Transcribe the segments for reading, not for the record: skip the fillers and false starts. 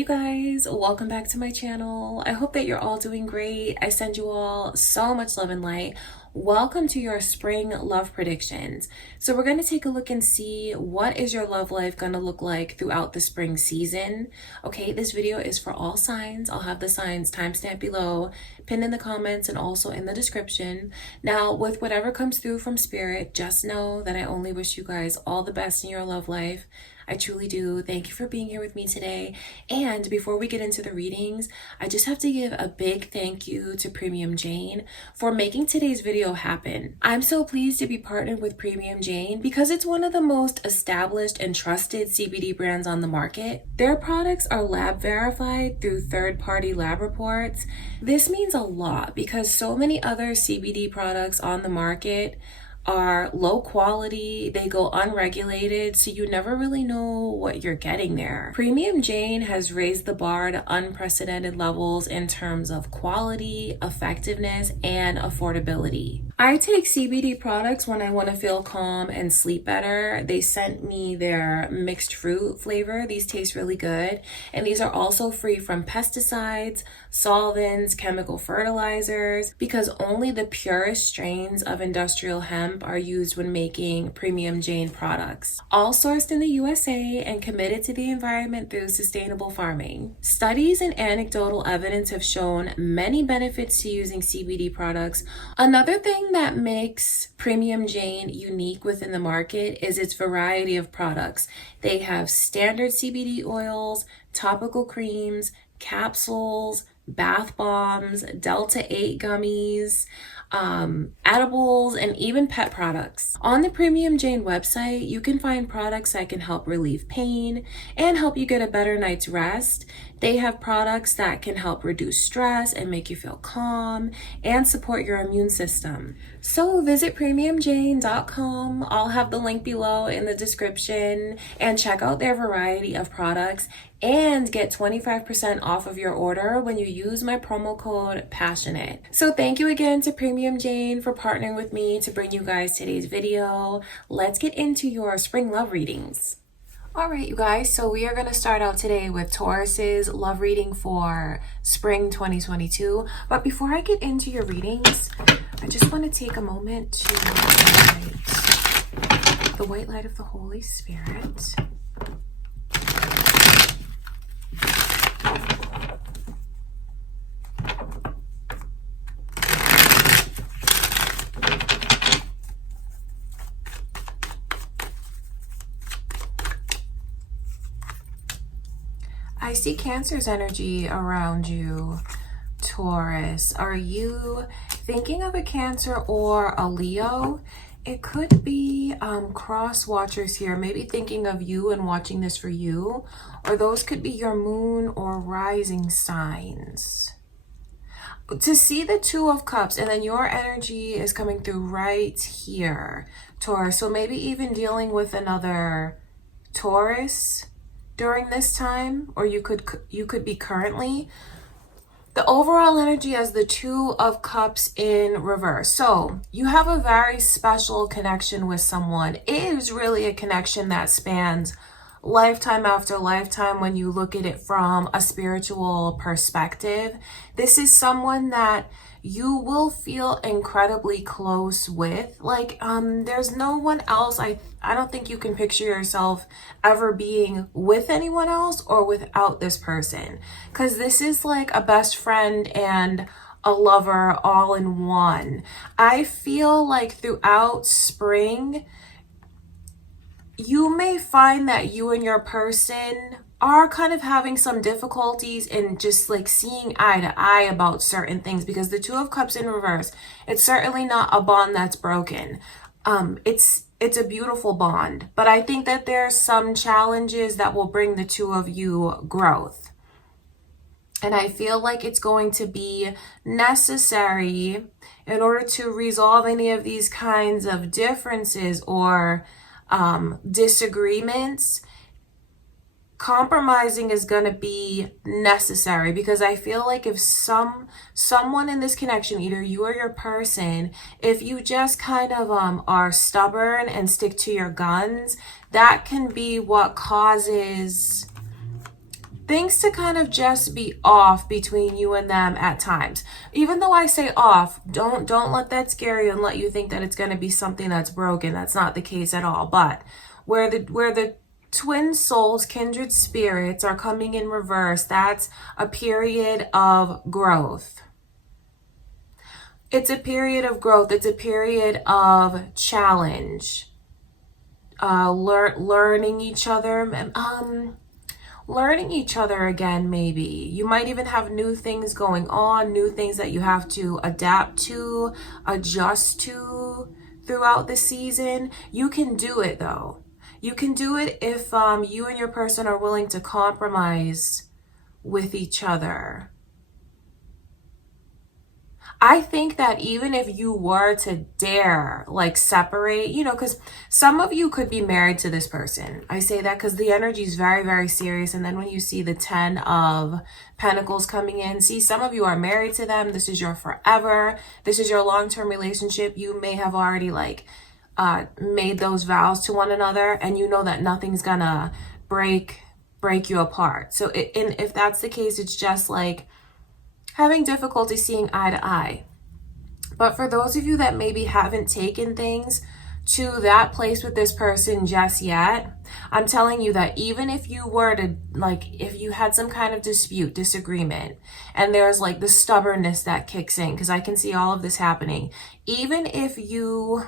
you guys, welcome back to my channel. I hope that you're all doing great. I send you all so much love and light. Welcome to your spring love predictions. So we're going to take a look and see what is your love life going to look like throughout the spring season. Okay, this video is for all signs. I'll have the signs timestamp below, pinned in the comments, and also in the description. Now, with whatever comes through from spirit, just know that I only wish you guys all the best in your love life. I truly do. Thank you for being here with me today. And before we get into the readings, I just have to give a big thank you to Premium Jane for making today's video happen. I'm so pleased to be partnered with Premium Jane because it's one of the most established and trusted CBD brands on the market. Their products are lab verified through third-party lab reports. This means a lot because so many other CBD products on the market are low quality, they go unregulated, so you never really know what you're getting there. Premium Jane has raised the bar to unprecedented levels in terms of quality, effectiveness, and affordability. I take CBD products when I want to feel calm and sleep better. They sent me their mixed fruit flavor. These taste really good, and these are also free from pesticides, solvents, chemical fertilizers, because only the purest strains of industrial hemp are used when making Premium Jane products. All sourced in the USA and committed to the environment through sustainable farming. Studies and anecdotal evidence have shown many benefits to using CBD products. Another thing that makes Premium Jane unique within the market is its variety of products. They have standard CBD oils, topical creams, capsules, bath bombs, Delta 8 gummies, edibles, and even pet products. On the Premium Jane website, you can find products that can help relieve pain and help you get a better night's rest. They have products that can help reduce stress and make you feel calm and support your immune system. So visit premiumjane.com. I'll have the link below in the description and check out their variety of products and get 25% off of your order when you use my promo code PASSIONATE. So thank you again to Premium Jane for partnering with me to bring you guys today's video. Let's get into your spring love readings. All right, you guys, so we are going to start out today with Taurus's love reading for spring 2022. But before I get into your readings, I just want to take a moment to invite the white light of the Holy Spirit. I see Cancer's energy around you, Taurus. Are you thinking of a Cancer or a Leo? It could be cross watchers here, maybe thinking of you and watching this for you, or those could be your moon or rising signs. To see the Two of Cups, and then your energy is coming through right here, Taurus. So maybe even dealing with another Taurus during this time, or you could be currently. The overall energy as the Two of Cups in reverse. So you have a very special connection with someone. It is really a connection that spans lifetime after lifetime when you look at it from a spiritual perspective. This is someone that you will feel incredibly close with. Like there's no one else. I don't think you can picture yourself ever being with anyone else or without this person, because this is like a best friend and a lover all in one. I feel like throughout spring you may find that you and your person are kind of having some difficulties in just like seeing eye to eye about certain things, because the Two of Cups in reverse, it's certainly not a bond that's broken. It's a beautiful bond, but I think that there's some challenges that will bring the two of you growth. And I feel like it's going to be necessary in order to resolve any of these kinds of differences or disagreements. Compromising is going to be necessary, because I feel like if someone in this connection, either you or your person, if you just kind of are stubborn and stick to your guns, that can be what causes things to kind of just be off between you and them at times. Even though I say off, don't let that scare you and let you think that it's going to be something that's broken. That's not the case at all. But where the twin souls, kindred spirits are coming in reverse, that's a period of growth. It's a period of growth. It's a period of challenge. Learning each other. Learning each other again, maybe. You might even have new things going on, new things that you have to adapt to, adjust to throughout the season. You can do it though. You can do it if you and your person are willing to compromise with each other. I think that even if you were to dare like separate, you know, because some of you could be married to this person. I say that because the energy is very, very serious. And then when you see the 10 of Pentacles coming in, see, some of you are married to them. This is your forever. This is your long-term relationship. You may have already like made those vows to one another, and you know that nothing's gonna break you apart. So if that's the case, it's just like having difficulty seeing eye to eye. But for those of you that maybe haven't taken things to that place with this person just yet, I'm telling you that even if you were to, like, if you had some kind of dispute, disagreement, and there's like the stubbornness that kicks in, because I can see all of this happening, even if you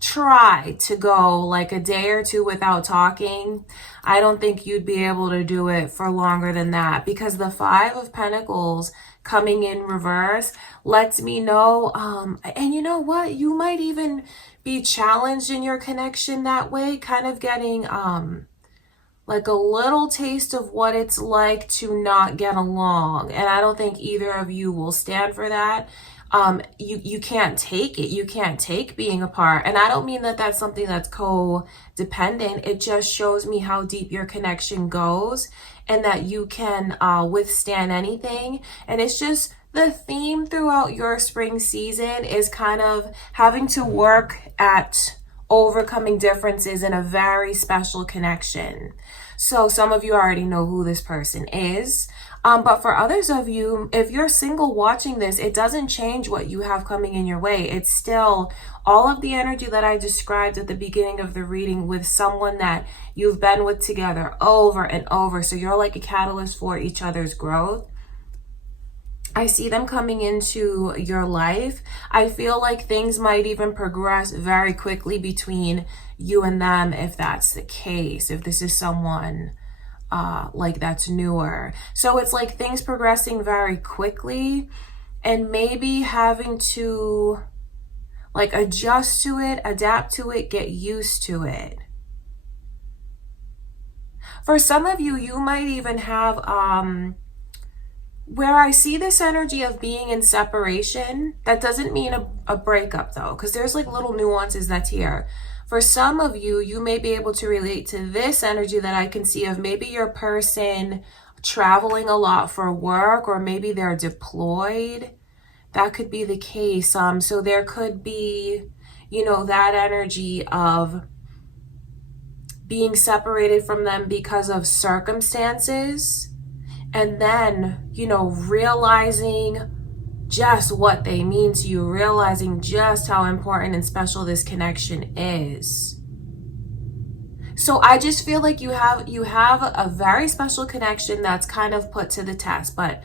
try to go like a day or two without talking, I don't think you'd be able to do it for longer than that, because the 5 of Pentacles coming in reverse lets me know, and you know what, you might even be challenged in your connection that way, kind of getting like a little taste of what it's like to not get along. And I don't think either of you will stand for that. You can't take it. You can't take being apart. And I don't mean that that's something that's codependent. It just shows me how deep your connection goes and that you can withstand anything. And it's just the theme throughout your spring season is kind of having to work at overcoming differences in a very special connection. So some of you already know who this person is. But for others of you, if you're single watching this, it doesn't change what you have coming in your way. It's still all of the energy that I described at the beginning of the reading with someone that you've been with together over and over. So you're like a catalyst for each other's growth. I see them coming into your life. I feel like things might even progress very quickly between you and them if that's the case, if this is someone like that's newer. So it's like things progressing very quickly and maybe having to like adjust to it, adapt to it, get used to it. For some of you, you might even have where I see this energy of being in separation. That doesn't mean a breakup though, because there's like little nuances that's here. For some of you, you may be able to relate to this energy that I can see of maybe your person traveling a lot for work, or maybe they're deployed. That could be the case. So there could be, you know, that energy of being separated from them because of circumstances. And then, you know, realizing just what they mean to you, realizing just how important and special this connection is. So I just feel like you have a very special connection that's kind of put to the test. But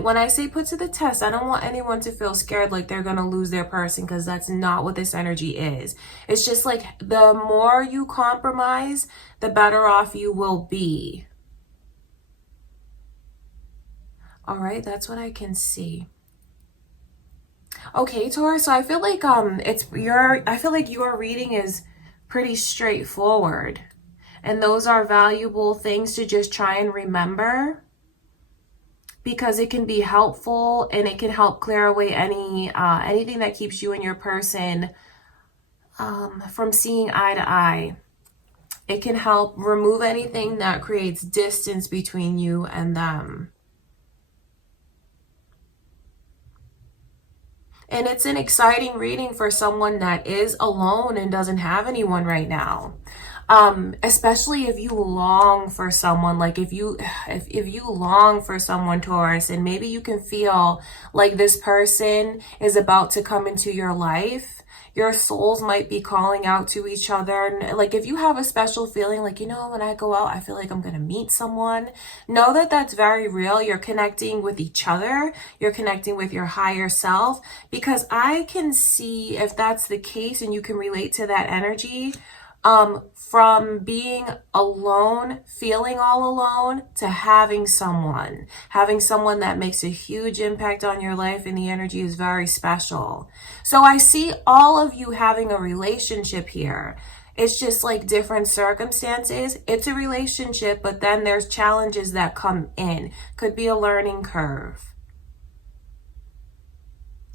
when I say put to the test, I don't want anyone to feel scared like they're going to lose their person, because that's not what this energy is. It's just like the more you compromise, the better off you will be. All right, that's what I can see. Okay, Taurus, so I feel like your reading is pretty straightforward. And those are valuable things to just try and remember, because it can be helpful and it can help clear away anything that keeps you and your person from seeing eye to eye. It can help remove anything that creates distance between you and them. And it's an exciting reading for someone that is alone and doesn't have anyone right now. Especially if you long for someone, like if you long for someone, Taurus, and maybe you can feel like this person is about to come into your life. Your souls might be calling out to each other. Like if you have a special feeling, like, when I go out, I feel like I'm going to meet someone. Know that that's very real. You're connecting with each other. You're connecting with your higher self, because I can see if that's the case and you can relate to that energy. From being alone, feeling all alone, to having someone that makes a huge impact on your life, and the energy is very special. So I see all of you having a relationship here. It's just like different circumstances. It's a relationship, but then there's challenges that come in. Could be a learning curve.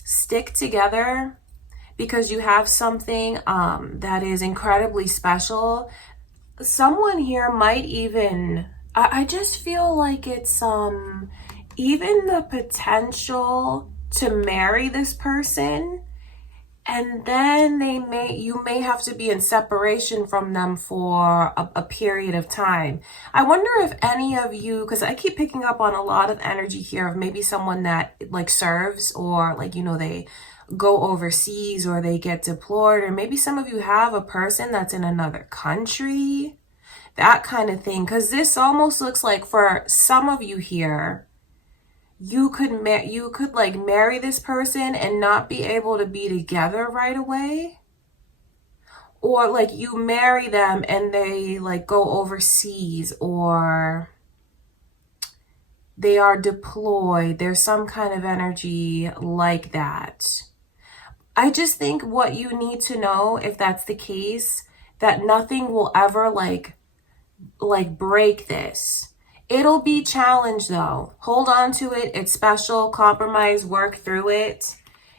Stick together, because you have something that is incredibly special. Someone here might even, I just feel like it's even the potential to marry this person, and then you may have to be in separation from them for a period of time. I wonder if any of you, because I keep picking up on a lot of energy here of maybe someone that like serves, or like, they go overseas, or they get deployed, or maybe some of you have a person that's in another country, that kind of thing. Because this almost looks like, for some of you here, you could like marry this person and not be able to be together right away, or like you marry them and they like go overseas, or they are deployed. There's some kind of energy like that. I just think what you need to know, if that's the case, that nothing will ever like break this. It'll be challenged though. Hold on to it. It's special. Compromise, work through it,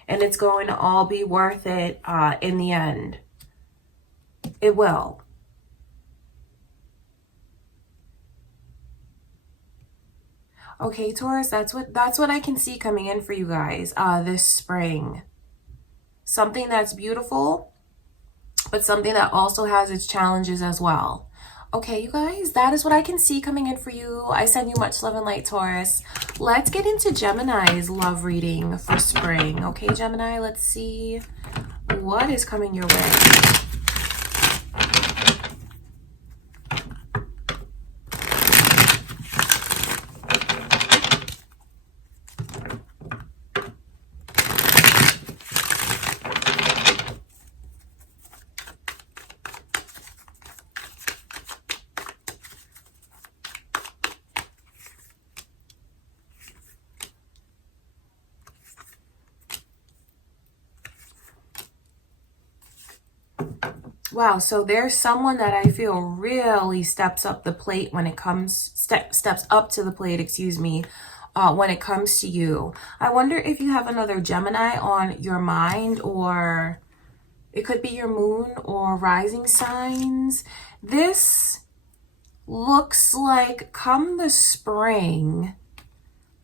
and it's going to all be worth it in the end. It will. Okay, Taurus, that's what I can see coming in for you guys this spring. Something that's beautiful, but something that also has its challenges as well. Okay, you guys, that is what I can see coming in for you. I send you much love and light, Taurus. Let's get into Gemini's love reading for spring. Okay, Gemini, let's see what is coming your way. Wow, so there's someone that I feel really steps up the plate when it comes, steps up to the plate, excuse me, when it comes to you. I wonder if you have another Gemini on your mind, or it could be your moon or rising signs. This looks like come the spring,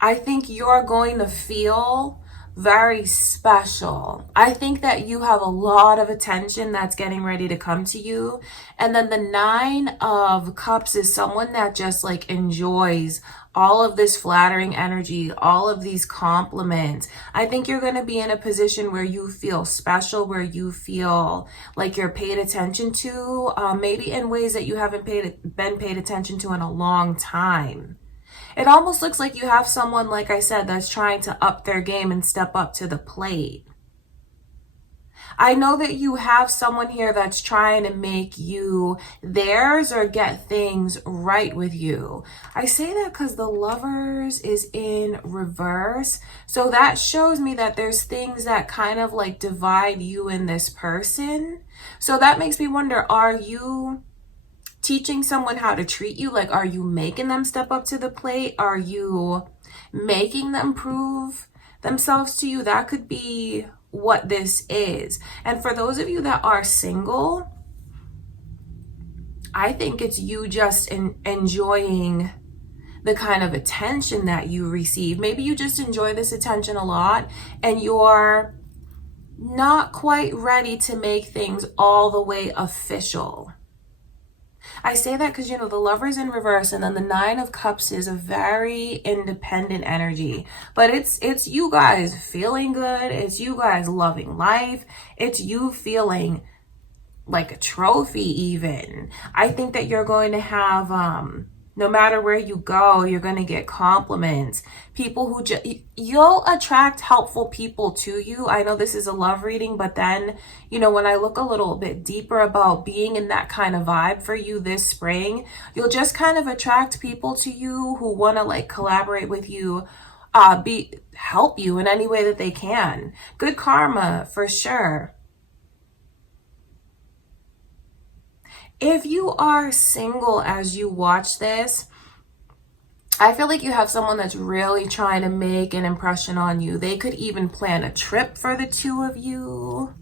I think you're going to feel very special. I think that you have a lot of attention that's getting ready to come to you. And then the 9 of Cups is someone that just like enjoys all of this flattering energy, all of these compliments. I think you're going to be in a position where you feel special, where you feel like you're paid attention to, maybe in ways that you haven't been paid attention to in a long time. It almost looks like you have someone, like I said, that's trying to up their game and step up to the plate. I know that you have someone here that's trying to make you theirs or get things right with you. I say that because the Lovers is in reverse. So that shows me that there's things that kind of like divide you and this person. So that makes me wonder, are you teaching someone how to treat you? Like, are you making them step up to the plate? Are you making them prove themselves to you? That could be what this is. And for those of you that are single, I think it's you just enjoying the kind of attention that you receive. Maybe you just enjoy this attention a lot and you're not quite ready to make things all the way official. I say that because, you know, the Lover's in reverse, and then the Nine of Cups is a very independent energy. But it's you guys feeling good. It's you guys loving life. It's you feeling like a trophy even. I think that you're going to have, no matter where you go, you're going to get compliments. People who you'll attract helpful people to you. I know this is a love reading, but then, you know, when I look a little bit deeper about being in that kind of vibe for you this spring, you'll just kind of attract people to you who want to like collaborate with you, help you in any way that they can. Good karma for sure. If you are single as you watch this, I feel like you have someone that's really trying to make an impression on you. They could even plan a trip for the two of you.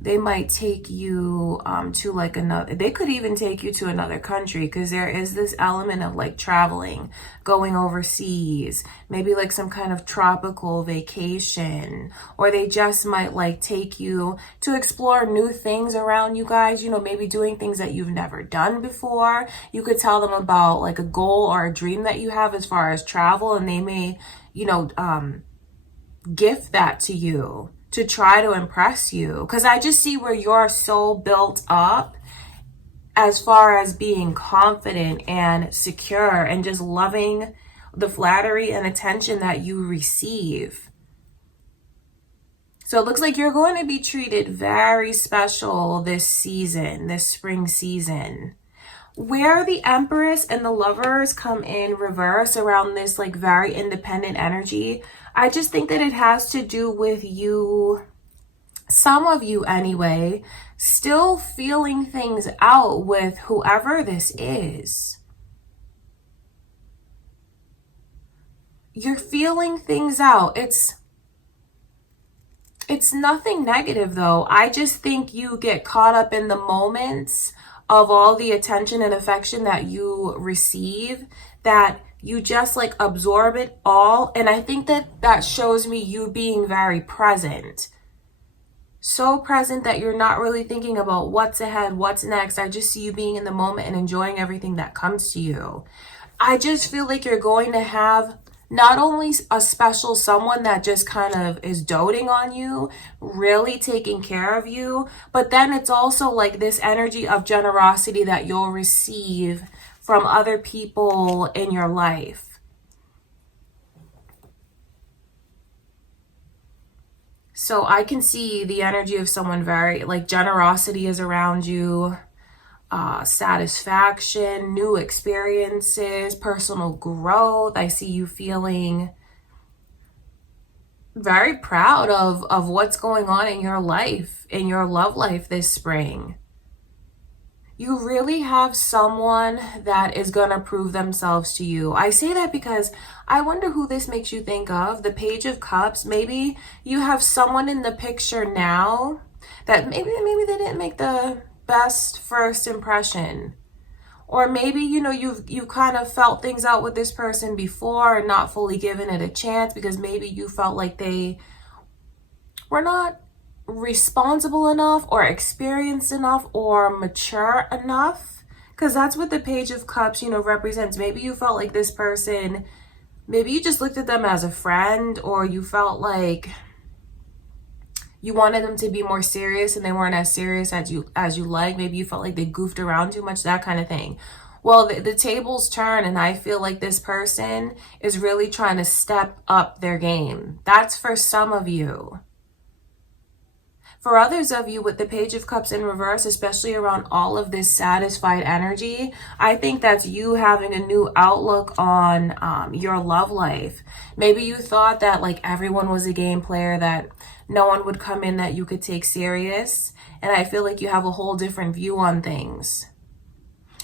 They might take you to like they could even take you to another country, because there is this element of like traveling, going overseas, maybe like some kind of tropical vacation, or they just might like take you to explore new things around you guys, you know, maybe doing things that you've never done before. You could tell them about like a goal or a dream that you have as far as travel, and they may, you know, gift that to you to try to impress you, because I just see where you're so built up as far as being confident and secure and just loving the flattery and attention that you receive. So it looks like you're going to be treated very special this season, this spring season. Where the Empress and the Lovers come in reverse around this like very independent energy, I just think that it has to do with you, some of you anyway, still feeling things out with whoever this is. You're feeling things out. It's nothing negative though. I just think you get caught up in the moments of all the attention and affection that you receive, that you just like absorb it all. And I think that that shows me you being very present. So present that you're not really thinking about what's ahead, what's next. I just see you being in the moment and enjoying everything that comes to you. I just feel like you're going to have not only a special someone that just kind of is doting on you, really taking care of you, but then it's also like this energy of generosity that you'll receive from other people in your life. So I can see the energy of someone very, like, generosity is around you. Satisfaction, new experiences, personal growth. I see you feeling very proud of what's going on in your life, in your love life this spring. You really have someone that is going to prove themselves to you. I say that because I wonder who this makes you think of. The Page of Cups. Maybe you have someone in the picture now that maybe they didn't make the best first impression, or maybe, you know, you kind of felt things out with this person before and not fully given it a chance because maybe you felt like they were not responsible enough or experienced enough or mature enough, because that's what the Page of Cups, you know, represents. Maybe you felt like this person, maybe you just looked at them as a friend, or you felt like you wanted them to be more serious and they weren't as serious as you like. Maybe you felt like they goofed around too much, that kind of thing. Well, the tables turn, and I feel like this person is really trying to step up their game. That's for some of you. For others of you, with the Page of Cups in reverse, especially around all of this satisfied energy, I think that's you having a new outlook on your love life. Maybe you thought that like everyone was a game player, that no one would come in that you could take serious. And I feel like you have a whole different view on things.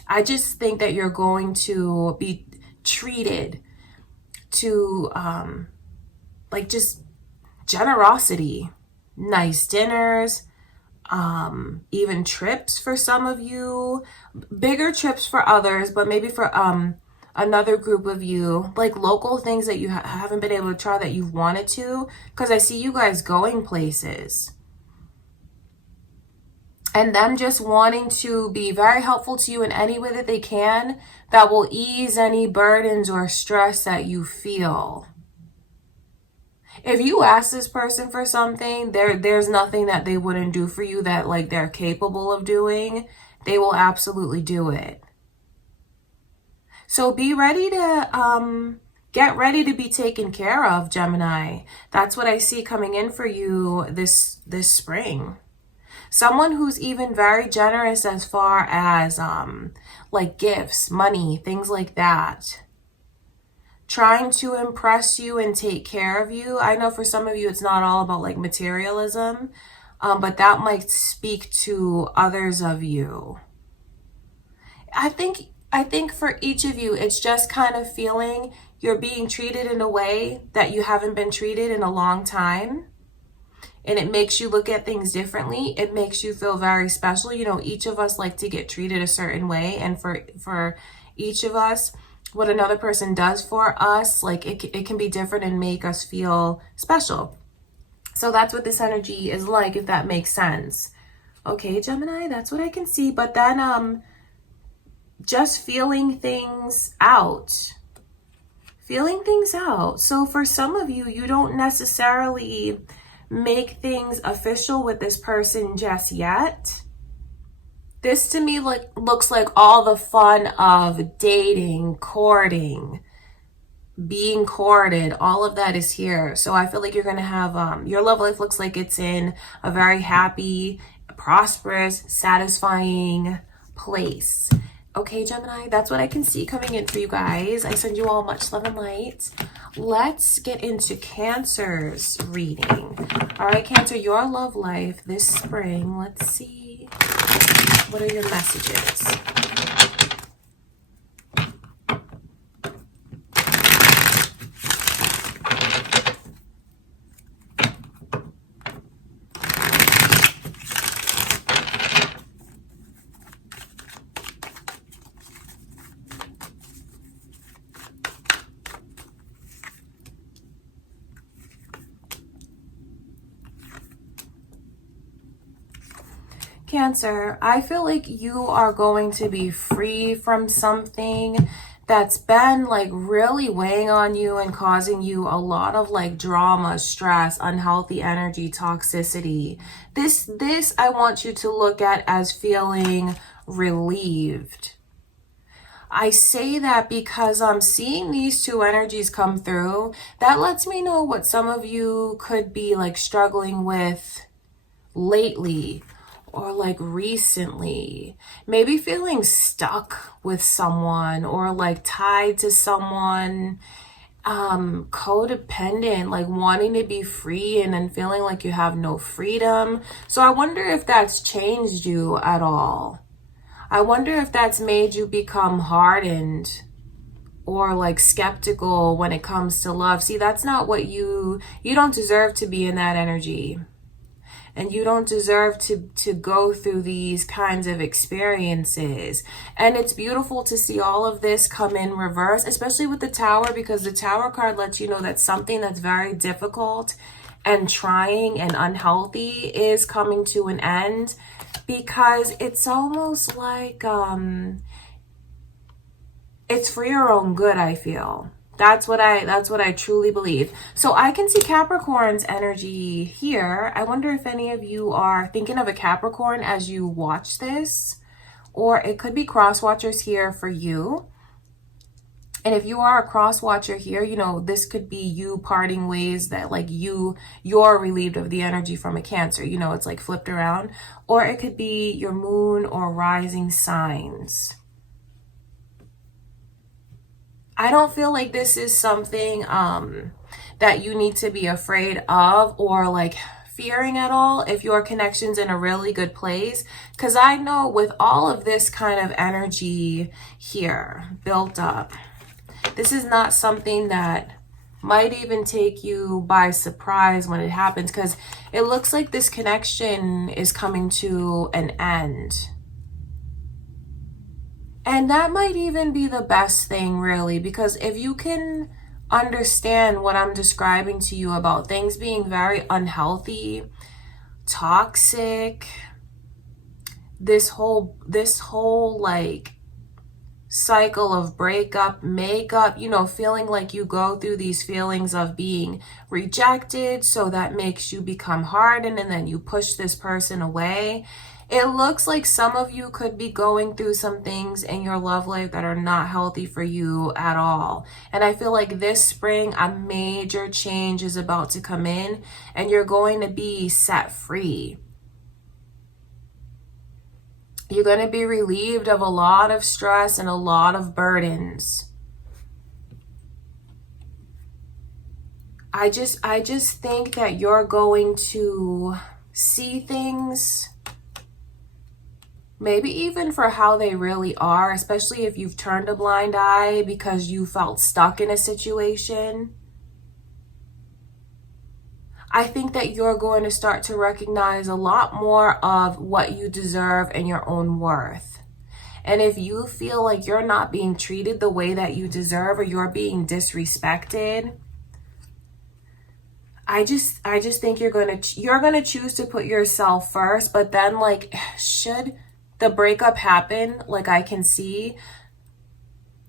I just think that you're going to be treated to like just generosity. Nice dinners, even trips for some of you, bigger trips for others, but maybe for another group of you, like local things that you haven't been able to try that you've wanted to, because I see you guys going places. and them just wanting to be very helpful to you in any way that they can that will ease any burdens or stress that you feel. If you ask this person for something, there's nothing that they wouldn't do for you that like they're capable of doing. They will absolutely do it. So be ready to get ready to be taken care of, Gemini. That's what I see coming in for you this spring. Someone who's even very generous as far as like gifts, money, things like that. Trying to impress you and take care of you. I know for some of you it's not all about like materialism, but that might speak to others of you. I think for each of you, it's just kind of feeling you're being treated in a way that you haven't been treated in a long time. And it makes you look at things differently. It makes you feel very special. You know, each of us like to get treated a certain way. And for each of us, what another person does for us, like it can be different and make us feel special. So that's what this energy is like, if that makes sense. Okay, Gemini, that's what I can see. But then just feeling things out. Feeling things out. So for some of you, you don't necessarily make things official with this person just yet. This to me looks like all the fun of dating, courting, being courted, all of that is here. So I feel like you're going to have, your love life looks like it's in a very happy, prosperous, satisfying place. Okay, Gemini, that's what I can see coming in for you guys. I send you all much love and light. Let's get into Cancer's reading. All right, Cancer, your love life this spring. Let's see. What are your messages? Cancer, I feel like you are going to be free from something that's been like really weighing on you and causing you a lot of like drama, stress, unhealthy energy, toxicity. This I want you to look at as feeling relieved. I say that because I'm seeing these two energies come through. That lets me know what some of you could be like struggling with lately. Or like recently, maybe feeling stuck with someone or like tied to someone, codependent, like wanting to be free and then feeling like you have no freedom. So I wonder if that's changed you at all. I wonder if that's made you become hardened or like skeptical when it comes to love. See, that's not what you don't deserve to be in that energy. And you don't deserve to go through these kinds of experiences. And it's beautiful to see all of this come in reverse, especially with the Tower, because the Tower card lets you know that something that's very difficult and trying and unhealthy is coming to an end, because it's almost like it's for your own good, I feel. That's what I truly believe. So I can see Capricorn's energy here. I wonder if any of you are thinking of a Capricorn as you watch this, or it could be cross watchers here for you. And if you are a cross watcher here, you know, this could be you parting ways, that like you're relieved of the energy from a Cancer. You know, it's like flipped around. Or it could be your moon or rising signs. I don't feel like this is something that you need to be afraid of or like fearing at all if your connection's in a really good place. Because I know with all of this kind of energy here built up, this is not something that might even take you by surprise when it happens, because it looks like this connection is coming to an end. And that might even be the best thing, really, because if you can understand what I'm describing to you about things being very unhealthy, toxic, this whole like cycle of breakup, makeup, you know, feeling like you go through these feelings of being rejected, so that makes you become hardened and then you push this person away. It looks like some of you could be going through some things in your love life that are not healthy for you at all. And I feel like this spring, a major change is about to come in and you're going to be set free. You're going to be relieved of a lot of stress and a lot of burdens. I just think that you're going to see things maybe even for how they really are, especially if you've turned a blind eye because you felt stuck in a situation. I think that you're going to start to recognize a lot more of what you deserve and your own worth. And if you feel like you're not being treated the way that you deserve, or you're being disrespected, I just think you're going to choose to put yourself first. But then, like, should the breakup happen, like I can see,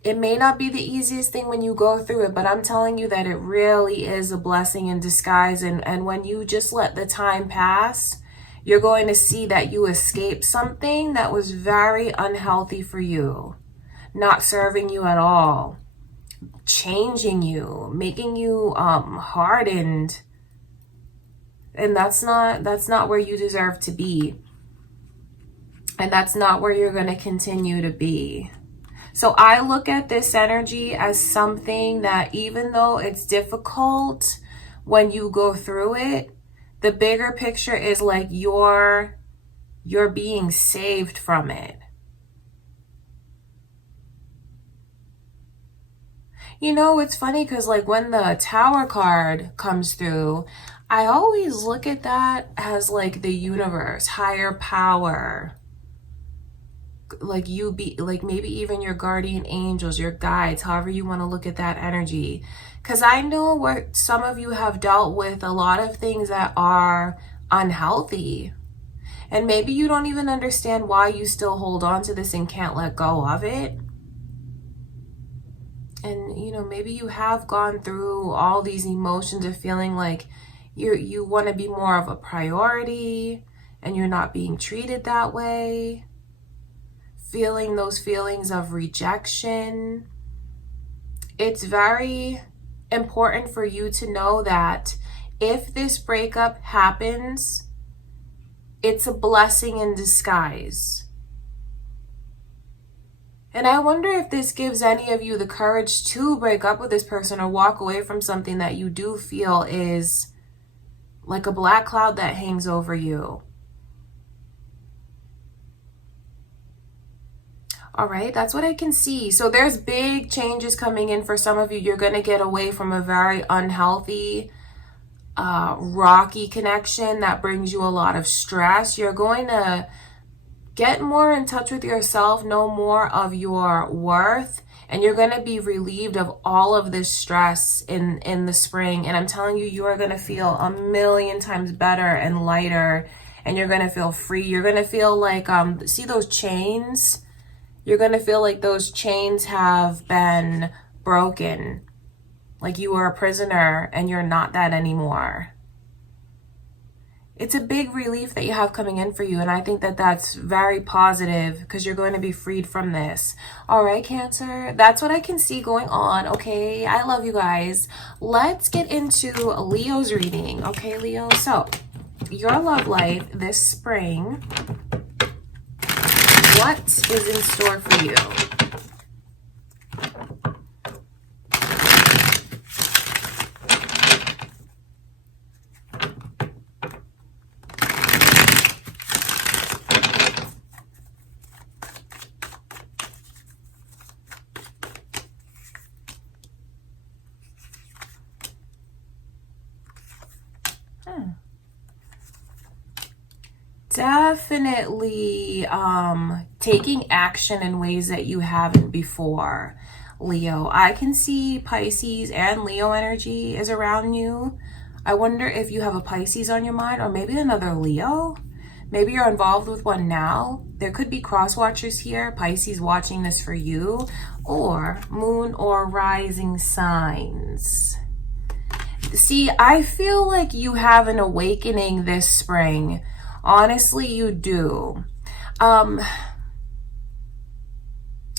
it may not be the easiest thing when you go through it, but I'm telling you that it really is a blessing in disguise. And when you just let the time pass, you're going to see that you escaped something that was very unhealthy for you, not serving you at all, changing you, making you hardened. And that's not where you deserve to be. And that's not where you're going to continue to be. So I look at this energy as something that, even though it's difficult when you go through it, the bigger picture is like you're being saved from it. You know, it's funny because like when the Tower card comes through, I always look at that as like the universe, higher power. Like you be like maybe even your guardian angels, your guides, however you want to look at that energy. Because I know what some of you have dealt with, a lot of things that are unhealthy. And maybe you don't even understand why you still hold on to this and can't let go of it. And, you know, maybe you have gone through all these emotions of feeling like you want to be more of a priority and you're not being treated that way. Feeling those feelings of rejection. It's very important for you to know that if this breakup happens, it's a blessing in disguise. And I wonder if this gives any of you the courage to break up with this person or walk away from something that you do feel is like a black cloud that hangs over you. All right, that's what I can see. So there's big changes coming in for some of you. You're going to get away from a very unhealthy, rocky connection that brings you a lot of stress. You're going to get more in touch with yourself, know more of your worth, and you're going to be relieved of all of this stress in the spring. And I'm telling you, you are going to feel a million times better and lighter, and you're going to feel free. You're going to feel like, see those chains? You're going to feel like those chains have been broken. Like you were a prisoner and you're not that anymore. It's a big relief that you have coming in for you. And I think that that's very positive because you're going to be freed from this. All right, Cancer, that's what I can see going on. Okay, I love you guys. Let's get into Leo's reading. Okay, Leo, so your love life this spring. What is in store for you? Definitely taking action in ways that you haven't before, Leo. I can see Pisces and Leo energy is around you. I wonder if you have a Pisces on your mind or maybe another Leo. Maybe you're involved with one now. There could be cross watchers here, Pisces watching this for you, or moon or rising signs. See, I feel like you have an awakening this spring. Honestly, you do. I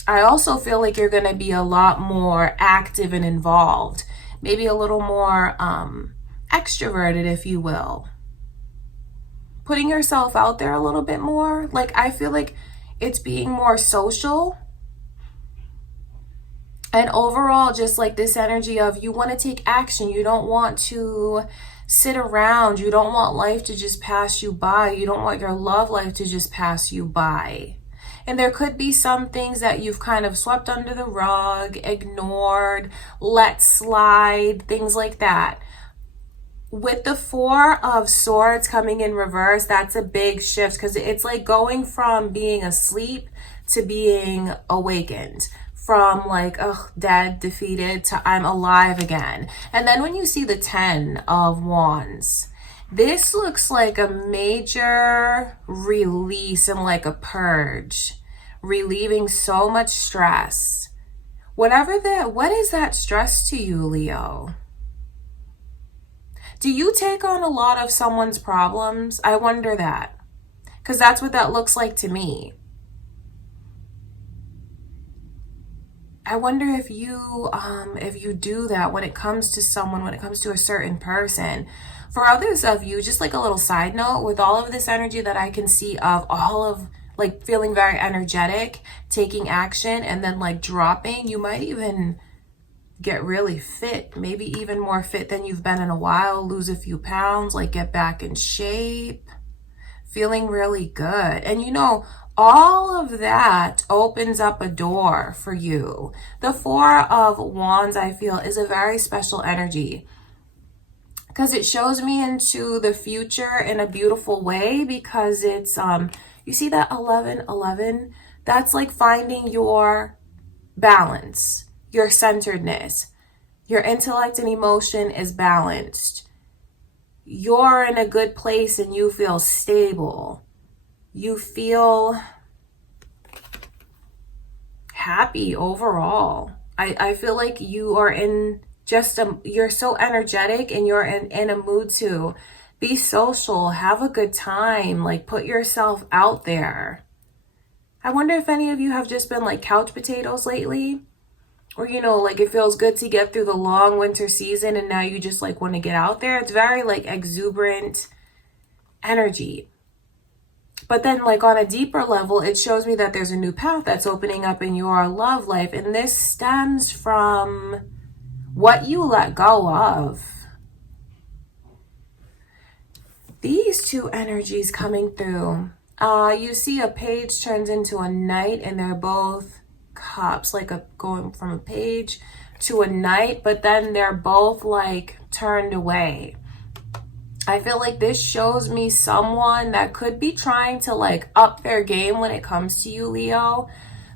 also feel like you're going to be a lot more active and involved. Maybe a little more extroverted, if you will. Putting yourself out there a little bit more. Like, I feel like it's being more social. And overall, just like this energy of you want to take action. You don't want to sit around. You don't want life to just pass you by. You don't want your love life to just pass you by. And there could be some things that you've kind of swept under the rug, ignored, let slide, things like that. With the Four of Swords coming in reverse, that's a big shift because it's like going from being asleep to being awakened. From like, oh, dead, defeated, to I'm alive again. And then when you see the 10 of Wands, this looks like a major release and like a purge, relieving so much stress. What is that stress to you, Leo? Do you take on a lot of someone's problems? I wonder that, because that's what that looks like to me. I wonder if you do that when it comes to someone, when it comes to a certain person. For others of you, just like a little side note, with all of this energy that I can see of all of like feeling very energetic, taking action, and then like dropping, you might even get really fit, maybe even more fit than you've been in a while, lose a few pounds, like get back in shape, feeling really good. And you know, all of that opens up a door for you. The Four of Wands, I feel, is a very special energy because it shows me into the future in a beautiful way, because it's, you see that 1111? That's like finding your balance, your centeredness. Your intellect and emotion is balanced. You're in a good place and you feel stable. You feel happy overall. I feel like you are in just you're so energetic, and you're in a mood to be social, have a good time, like put yourself out there. I wonder if any of you have just been like couch potatoes lately, or, you know, like it feels good to get through the long winter season and now you just like want to get out there. It's very like exuberant energy. But then like on a deeper level, it shows me that there's a new path that's opening up in your love life. And this stems from what you let go of. These two energies coming through. You see a page turns into a knight, and they're both cups, like going from a page to a knight, but then they're both like turned away. I feel like this shows me someone that could be trying to like up their game when it comes to you, Leo,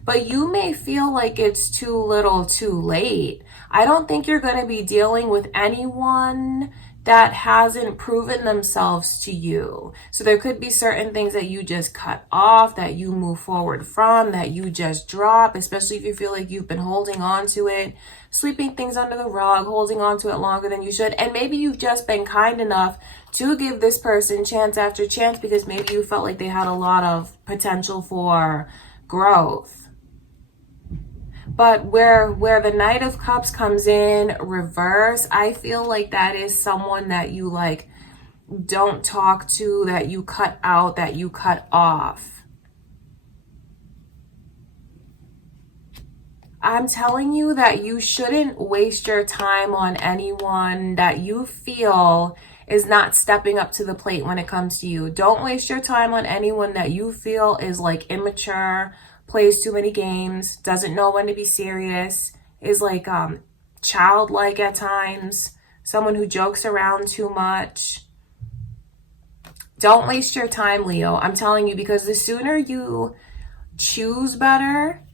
but you may feel like it's too little too late. I don't think you're going to be dealing with anyone that hasn't proven themselves to you. So there could be certain things that you just cut off, that you move forward from, that you just drop, especially if you feel like you've been holding on to it, sweeping things under the rug, holding on to it longer than you should. And maybe you've just been kind enough to give this person chance after chance because maybe you felt like they had a lot of potential for growth. But where the Knight of Cups comes in reverse, I feel like that is someone that you like don't talk to, that you cut out, that you cut off. I'm telling you that you shouldn't waste your time on anyone that you feel is not stepping up to the plate when it comes to you. Don't waste your time on anyone that you feel is like immature, plays too many games, doesn't know when to be serious, is like childlike at times, someone who jokes around too much. Don't waste your time, Leo. I'm telling you, because the sooner you choose better,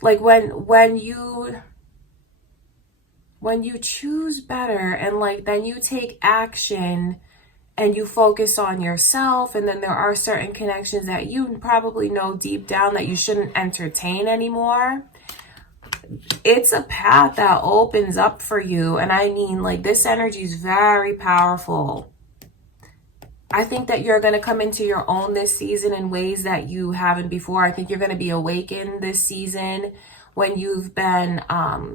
like when you choose better and like then you take action and you focus on yourself, and then there are certain connections that you probably know deep down that you shouldn't entertain anymore. It's a path that opens up for you. And I mean, like, this energy is very powerful. I think that you're going to come into your own this season in ways that you haven't before. I think you're going to be awakened this season when you've been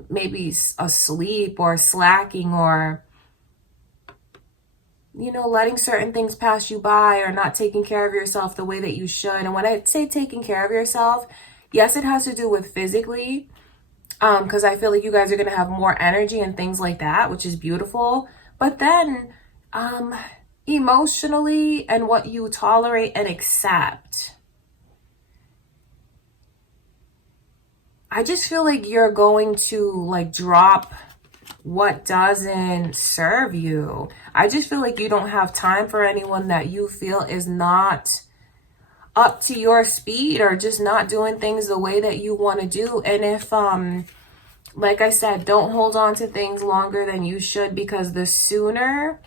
maybe asleep or slacking, or, you know, letting certain things pass you by, or not taking care of yourself the way that you should. And when I say taking care of yourself, yes, it has to do with physically, because I feel like you guys are going to have more energy and things like that, which is beautiful. But then emotionally, and what you tolerate and accept. I just feel like you're going to like drop what doesn't serve you. I just feel like you don't have time for anyone that you feel is not up to your speed, or just not doing things the way that you want to do. And if like I said, don't hold on to things longer than you should, because the sooner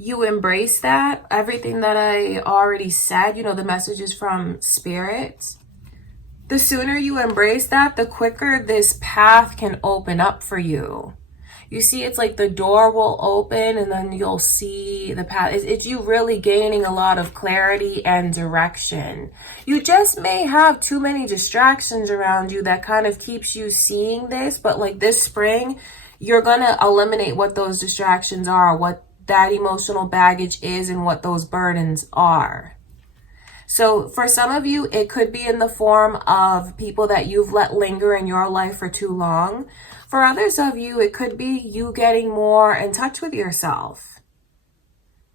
you embrace that, everything that I already said, you know, the messages from spirit, the sooner you embrace that, the quicker this path can open up for you. You see, it's like the door will open and then you'll see the path. It's you really gaining a lot of clarity and direction. You just may have too many distractions around you that kind of keeps you seeing this. But like this spring, you're going to eliminate what those distractions are, what that emotional baggage is, and what those burdens are. So for some of you, it could be in the form of people that you've let linger in your life for too long. For others of you, it could be you getting more in touch with yourself.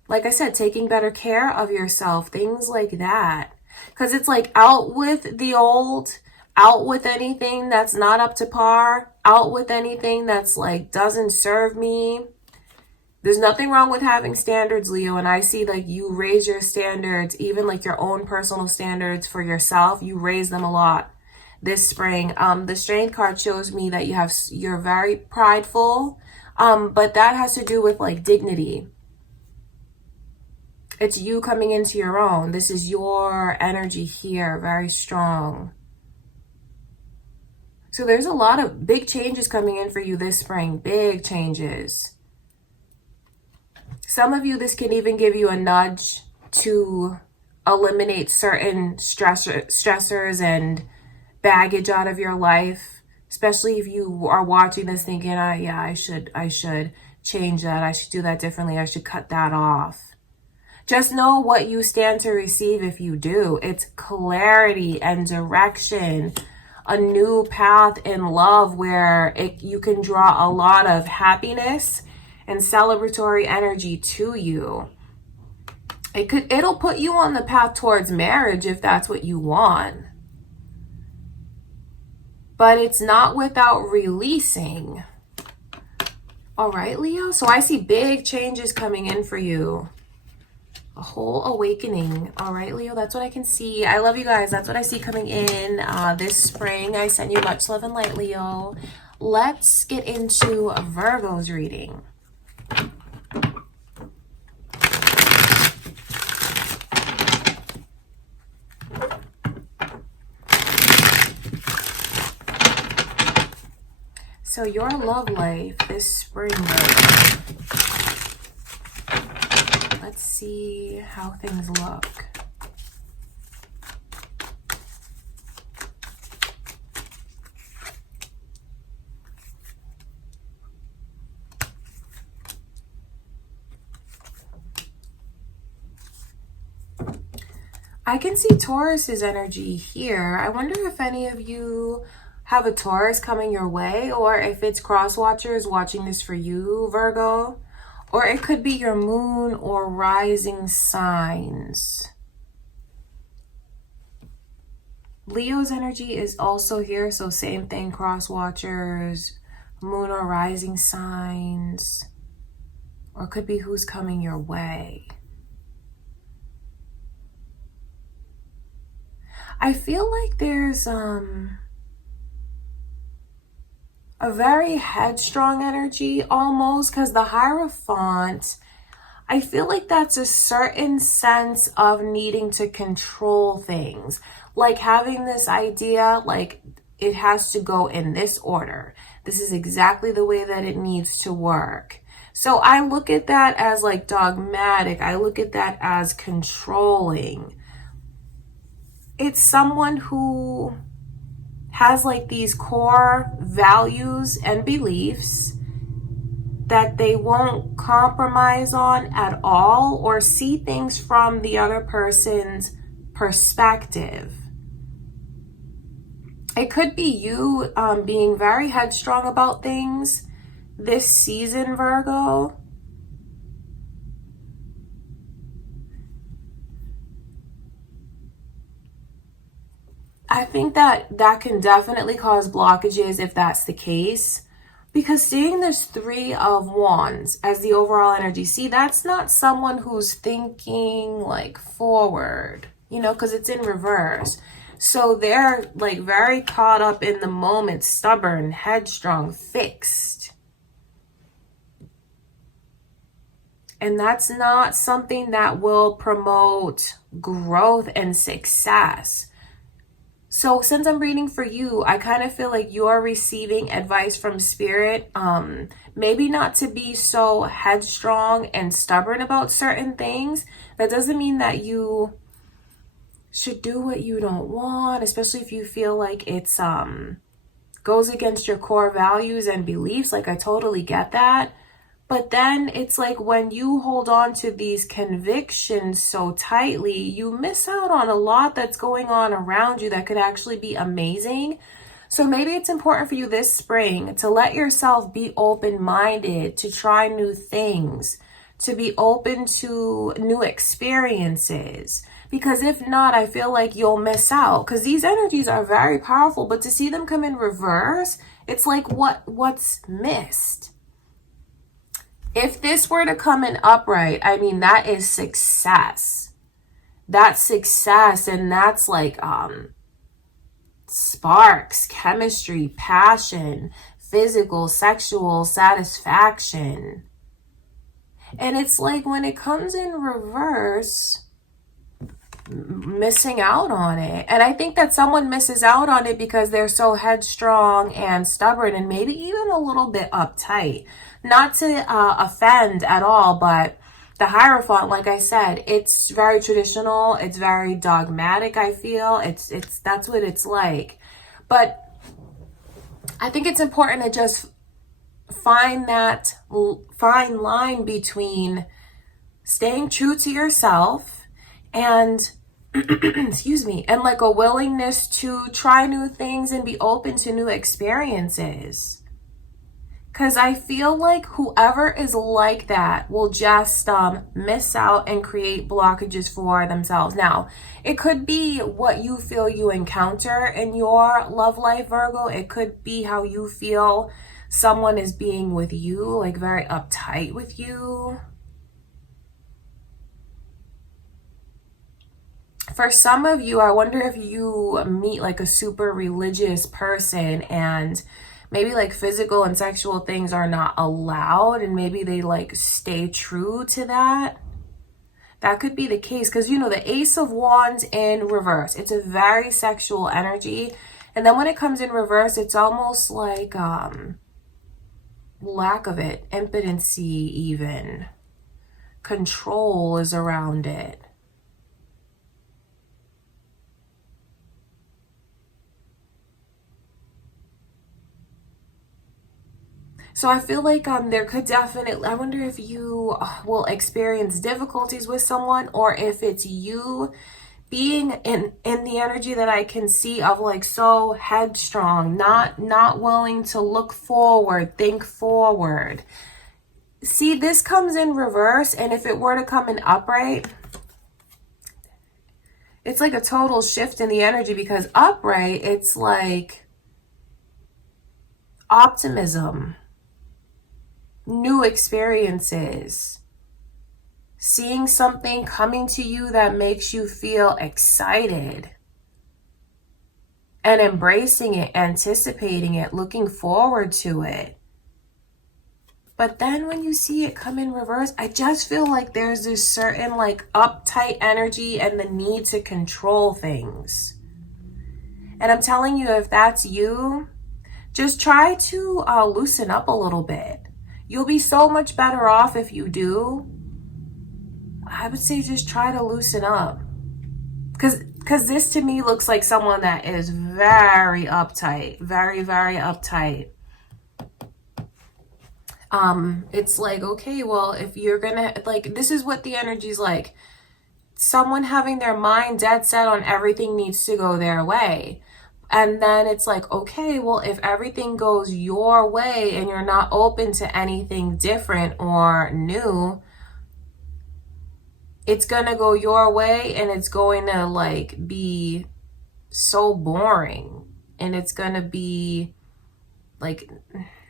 Like I said, taking better care of yourself, things like that. Because it's like out with the old, out with anything that's not up to par, out with anything that's like doesn't serve me. There's nothing wrong with having standards, Leo, and I see like you raise your standards, even like your own personal standards for yourself. You raise them a lot this spring. The Strength card shows me that you're very prideful, but that has to do with like dignity. It's you coming into your own. This is your energy here, very strong. So there's a lot of big changes coming in for you this spring, big changes. Some of you, this can even give you a nudge to eliminate certain stressors and baggage out of your life, especially if you are watching this thinking, yeah, I should change that. I should do that differently. I should cut that off. Just know what you stand to receive if you do. It's clarity and direction, a new path in love where you can draw a lot of happiness and celebratory energy to you. It'll put you on the path towards marriage if that's what you want. But it's not without releasing. All right, Leo. So I see big changes coming in for you. A whole awakening. All right, Leo, that's what I can see. I love you guys. That's what I see coming in this spring. I send you much love and light, Leo. Let's get into Virgo's reading. So your love life this spring, Virgo. Let's see how things look. I can see Taurus's energy here. I wonder if any of you have a Taurus coming your way, or if it's cross watchers watching this for you, Virgo, or it could be your moon or rising signs. Leo's energy is also here, so same thing, cross watchers, moon or rising signs, or it could be who's coming your way. I feel like there's a very headstrong energy almost, because the Hierophant, I feel like that's a certain sense of needing to control things, like having this idea, like it has to go in this order. This is exactly the way that it needs to work. So I look at that as like dogmatic. I look at that as controlling. It's someone who has like these core values and beliefs that they won't compromise on at all, or see things from the other person's perspective. It could be you being very headstrong about things this season, Virgo. I think that can definitely cause blockages if that's the case. Because seeing this 3 of Wands as the overall energy, see, that's not someone who's thinking like forward, you know, because it's in reverse. So they're like very caught up in the moment, stubborn, headstrong, fixed. And that's not something that will promote growth and success. So since I'm reading for you, I kind of feel like you're receiving advice from spirit, maybe not to be so headstrong and stubborn about certain things. That doesn't mean that you should do what you don't want, especially if you feel like it's goes against your core values and beliefs. Like, I totally get that. But then it's like when you hold on to these convictions so tightly, you miss out on a lot that's going on around you that could actually be amazing. So maybe it's important for you this spring to let yourself be open-minded, to try new things, to be open to new experiences. Because if not, I feel like you'll miss out. Because these energies are very powerful, but to see them come in reverse, it's like what's missed. If this were to come in upright, I mean, that is success. That's success, and that's like sparks, chemistry, passion, physical, sexual satisfaction. And it's like when it comes in reverse, missing out on it. And I think that someone misses out on it because they're so headstrong and stubborn, and maybe even a little bit uptight. Not to offend at all, but the Hierophant, like I said, it's very traditional. It's very dogmatic, I feel. That's what it's like. But I think it's important to just find that fine line between staying true to yourself and excuse me, and like a willingness to try new things and be open to new experiences. Because I feel like whoever is like that will just miss out and create blockages for themselves. Now, it could be what you feel you encounter in your love life, Virgo. It could be how you feel someone is being with you, like very uptight with you. For some of you, I wonder if you meet like a super religious person and maybe like physical and sexual things are not allowed, and maybe they like stay true to that. That could be the case because, you know, the Ace of Wands in reverse, it's a very sexual energy. And then when it comes in reverse, it's almost like lack of it, impotency even. Control is around it. So I feel like there could definitely, I wonder if you will experience difficulties with someone, or if it's you being in the energy that I can see of like so headstrong, not willing to look forward, think forward. See, this comes in reverse, and if it were to come in upright, it's like a total shift in the energy, because upright, it's like optimism, new experiences, seeing something coming to you that makes you feel excited and embracing it, anticipating it, looking forward to it. But then when you see it come in reverse, I just feel like there's this certain like uptight energy and the need to control things. And I'm telling you, if that's you, just try to loosen up a little bit. You'll be so much better off if you do. I would say just try to loosen up. Because this to me looks like someone that is very uptight. Very, very uptight. It's like, okay, well, if you're gonna, like, this is what the energy's like. Someone having their mind dead set on everything needs to go their way. And then it's like, okay, well, if everything goes your way and you're not open to anything different or new, it's gonna go your way and it's going to like be so boring and it's gonna be like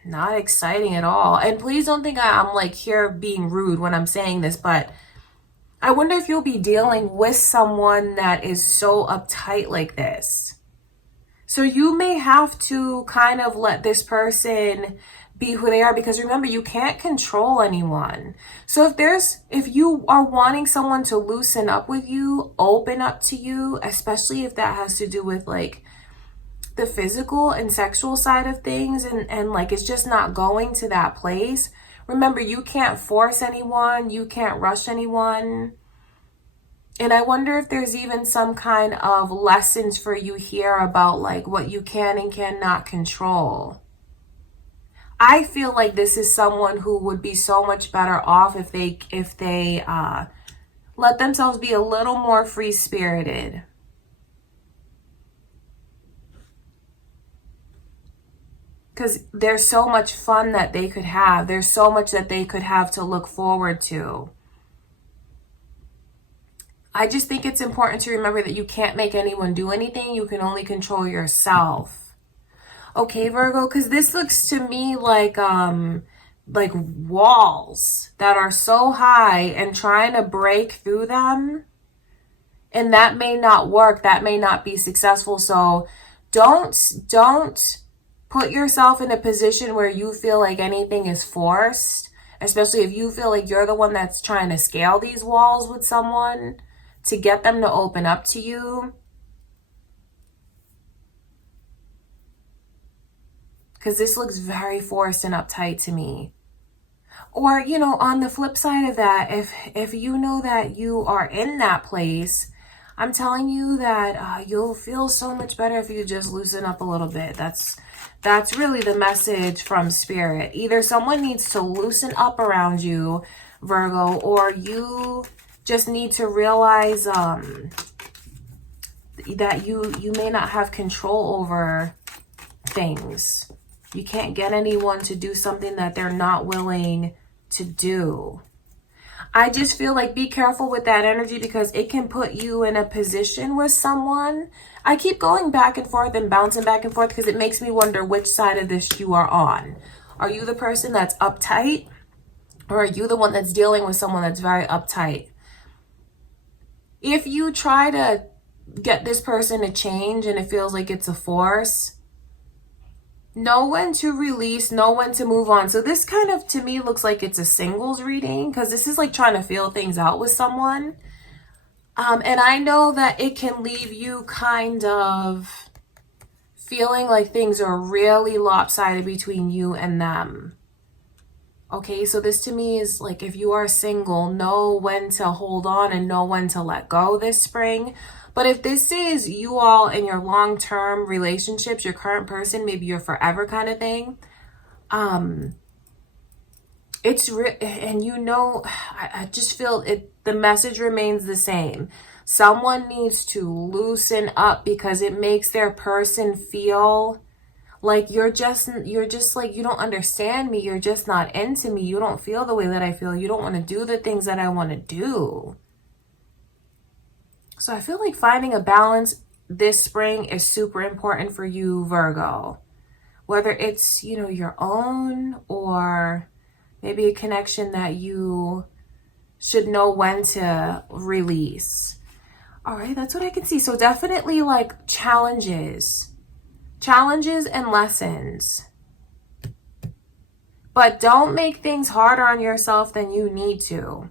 not exciting at all. And please don't think I'm like here being rude when I'm saying this, but I wonder if you'll be dealing with someone that is so uptight like this. So you may have to kind of let this person be who they are, because remember, you can't control anyone. So if you are wanting someone to loosen up with you, open up to you, especially if that has to do with like the physical and sexual side of things, and like it's just not going to that place. Remember, you can't force anyone, you can't rush anyone. And I wonder if there's even some kind of lessons for you here about like what you can and cannot control. I feel like this is someone who would be so much better off if they let themselves be a little more free-spirited. Because there's so much fun that they could have. There's so much that they could have to look forward to. I just think it's important to remember that you can't make anyone do anything. You can only control yourself. Okay, Virgo, because this looks to me like walls that are so high and trying to break through them. And that may not work. That may not be successful. So don't put yourself in a position where you feel like anything is forced, especially if you feel like you're the one that's trying to scale these walls with someone to get them to open up to you. Because this looks very forced and uptight to me. Or, you know, on the flip side of that, if you know that you are in that place, I'm telling you that you'll feel so much better if you just loosen up a little bit. That's really the message from Spirit. Either someone needs to loosen up around you, Virgo, or you just need to realize that you may not have control over things. You can't get anyone to do something that they're not willing to do. I just feel like be careful with that energy, because it can put you in a position with someone. I keep going back and forth and bouncing back and forth because it makes me wonder which side of this you are on. Are you the person that's uptight, or are you the one that's dealing with someone that's very uptight? If you try to get this person to change and it feels like it's a force, know when to release, know when to move on. So this kind of, to me, looks like it's a singles reading, because this is like trying to feel things out with someone. And I know that it can leave you kind of feeling like things are really lopsided between you and them. Okay, so this to me is like, if you are single, know when to hold on and know when to let go this spring. But if this is you all in your long-term relationships, your current person, maybe your forever kind of thing, and you know, I just feel it. The message remains the same. Someone needs to loosen up, because it makes their person feel like you're just like, you don't understand me. You're just not into me. You don't feel the way that I feel. You don't want to do the things that I want to do. So I feel like finding a balance this spring is super important for you, Virgo. Whether it's, you know, your own, or maybe a connection that you should know when to release. All right, that's what I can see. So definitely like challenges and lessons. but don't make things harder on yourself than you need to.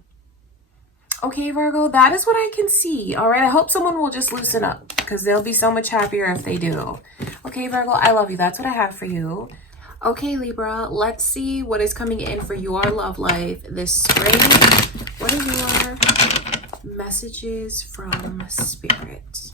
Okay, Virgo, that is what I can see. All right, I hope someone will just loosen up because they'll be so much happier if they do. Okay, Virgo, I love you. That's what I have for you. Okay, Libra, let's see what is coming in for your love life this spring. What are your messages from Spirit?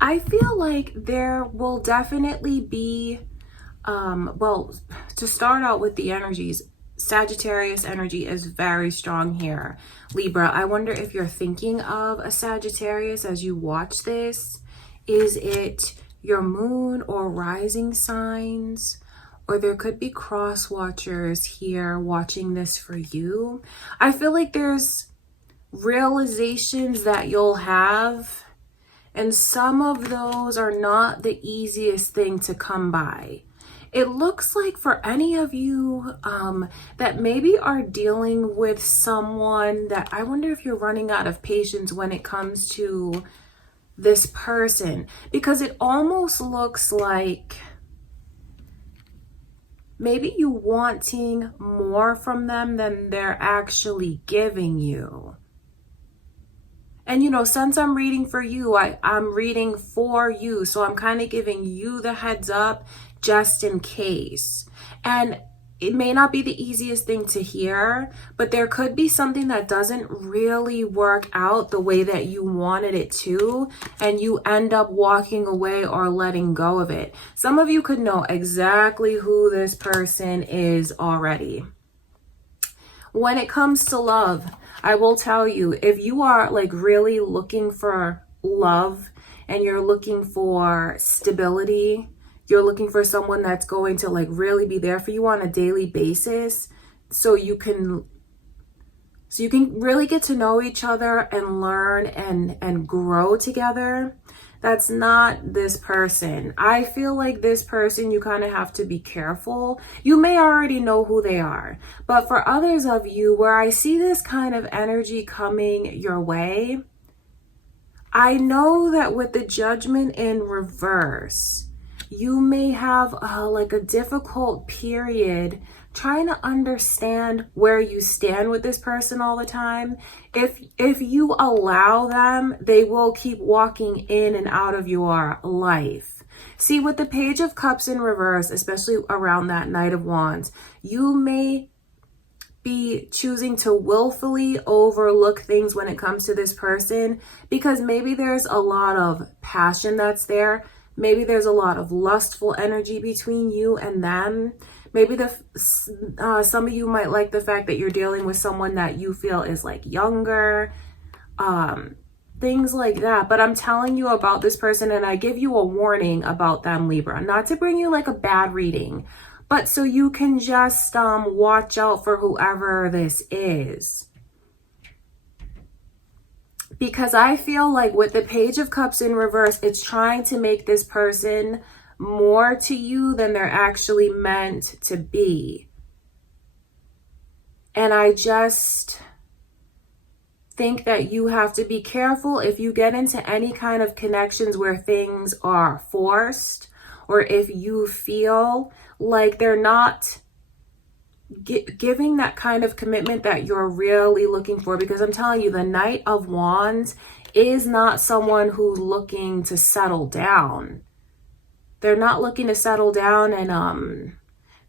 I feel like there will definitely be, well, to start out with the energies, Sagittarius energy is very strong here. Libra, I wonder if you're thinking of a Sagittarius as you watch this. Is it your moon or rising signs? Or there could be cross watchers here watching this for you. I feel like there's realizations that you'll have, and some of those are not the easiest thing to come by. It looks like for any of you that maybe are dealing with someone that I wonder if you're running out of patience when it comes to this person, because it almost looks like maybe you wanting more from them than they're actually giving you. And you know, since I'm reading for you, I'm reading for you. So I'm kind of giving you the heads up just in case. And it may not be the easiest thing to hear, but there could be something that doesn't really work out the way that you wanted it to, and you end up walking away or letting go of it. Some of you could know exactly who this person is already. When it comes to love, I will tell you, if you are like really looking for love and you're looking for stability, you're looking for someone that's going to like really be there for you on a daily basis, so you can really get to know each other and learn and grow together. That's not this person. I feel like this person, you kind of have to be careful. You may already know who they are, but for others of you where I see this kind of energy coming your way, I know that with the Judgment in reverse, you may have like a difficult period trying to understand where you stand with this person all the time. If you allow them, they will keep walking in and out of your life. See, with the Page of Cups in reverse, especially around that Knight of Wands, you may be choosing to willfully overlook things when it comes to this person, because maybe there's a lot of passion that's there. Maybe there's a lot of lustful energy between you and them. Maybe some of you might like the fact that you're dealing with someone that you feel is like younger, things like that. But I'm telling you about this person, and I give you a warning about them, Libra, not to bring you like a bad reading, but so you can just watch out for whoever this is. Because I feel like with the Page of Cups in reverse, it's trying to make this person more to you than they're actually meant to be. And I just think that you have to be careful if you get into any kind of connections where things are forced, or if you feel like they're not giving that kind of commitment that you're really looking for. Because I'm telling you, the Knight of Wands is not someone who's looking to settle down. They're not looking to settle down, and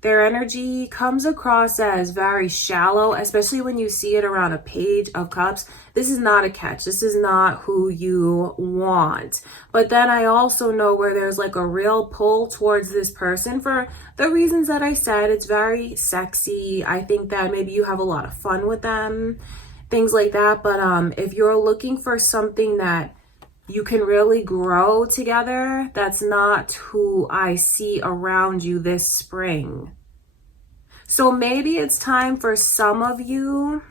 their energy comes across as very shallow, especially when you see it around a Page of Cups. This is not a catch. This is not who you want. But then I also know where there's like a real pull towards this person for the reasons that I said. It's very sexy. I think that maybe you have a lot of fun with them, things like that. But if you're looking for something that you can really grow together, that's not who I see around you this spring. So maybe it's time for some of you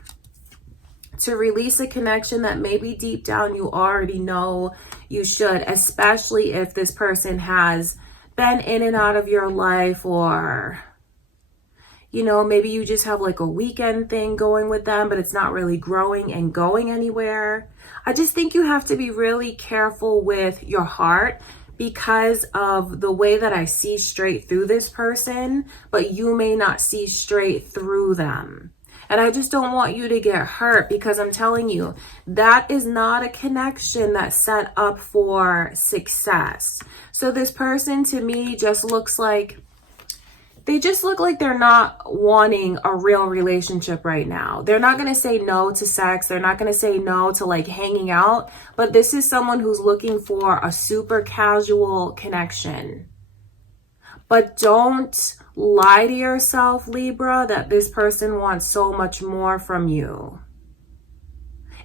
to release a connection that maybe deep down you already know you should, especially if this person has been in and out of your life, or you know, maybe you just have like a weekend thing going with them, but it's not really growing and going anywhere. I just think you have to be really careful with your heart because of the way that I see straight through this person, but you may not see straight through them. And I just don't want you to get hurt, because I'm telling you, that is not a connection that's set up for success. So this person to me just looks like, they just look like they're not wanting a real relationship right now. They're not going to say no to sex. They're not going to say no to like hanging out. But this is someone who's looking for a super casual connection. But don't lie to yourself, Libra, that this person wants so much more from you.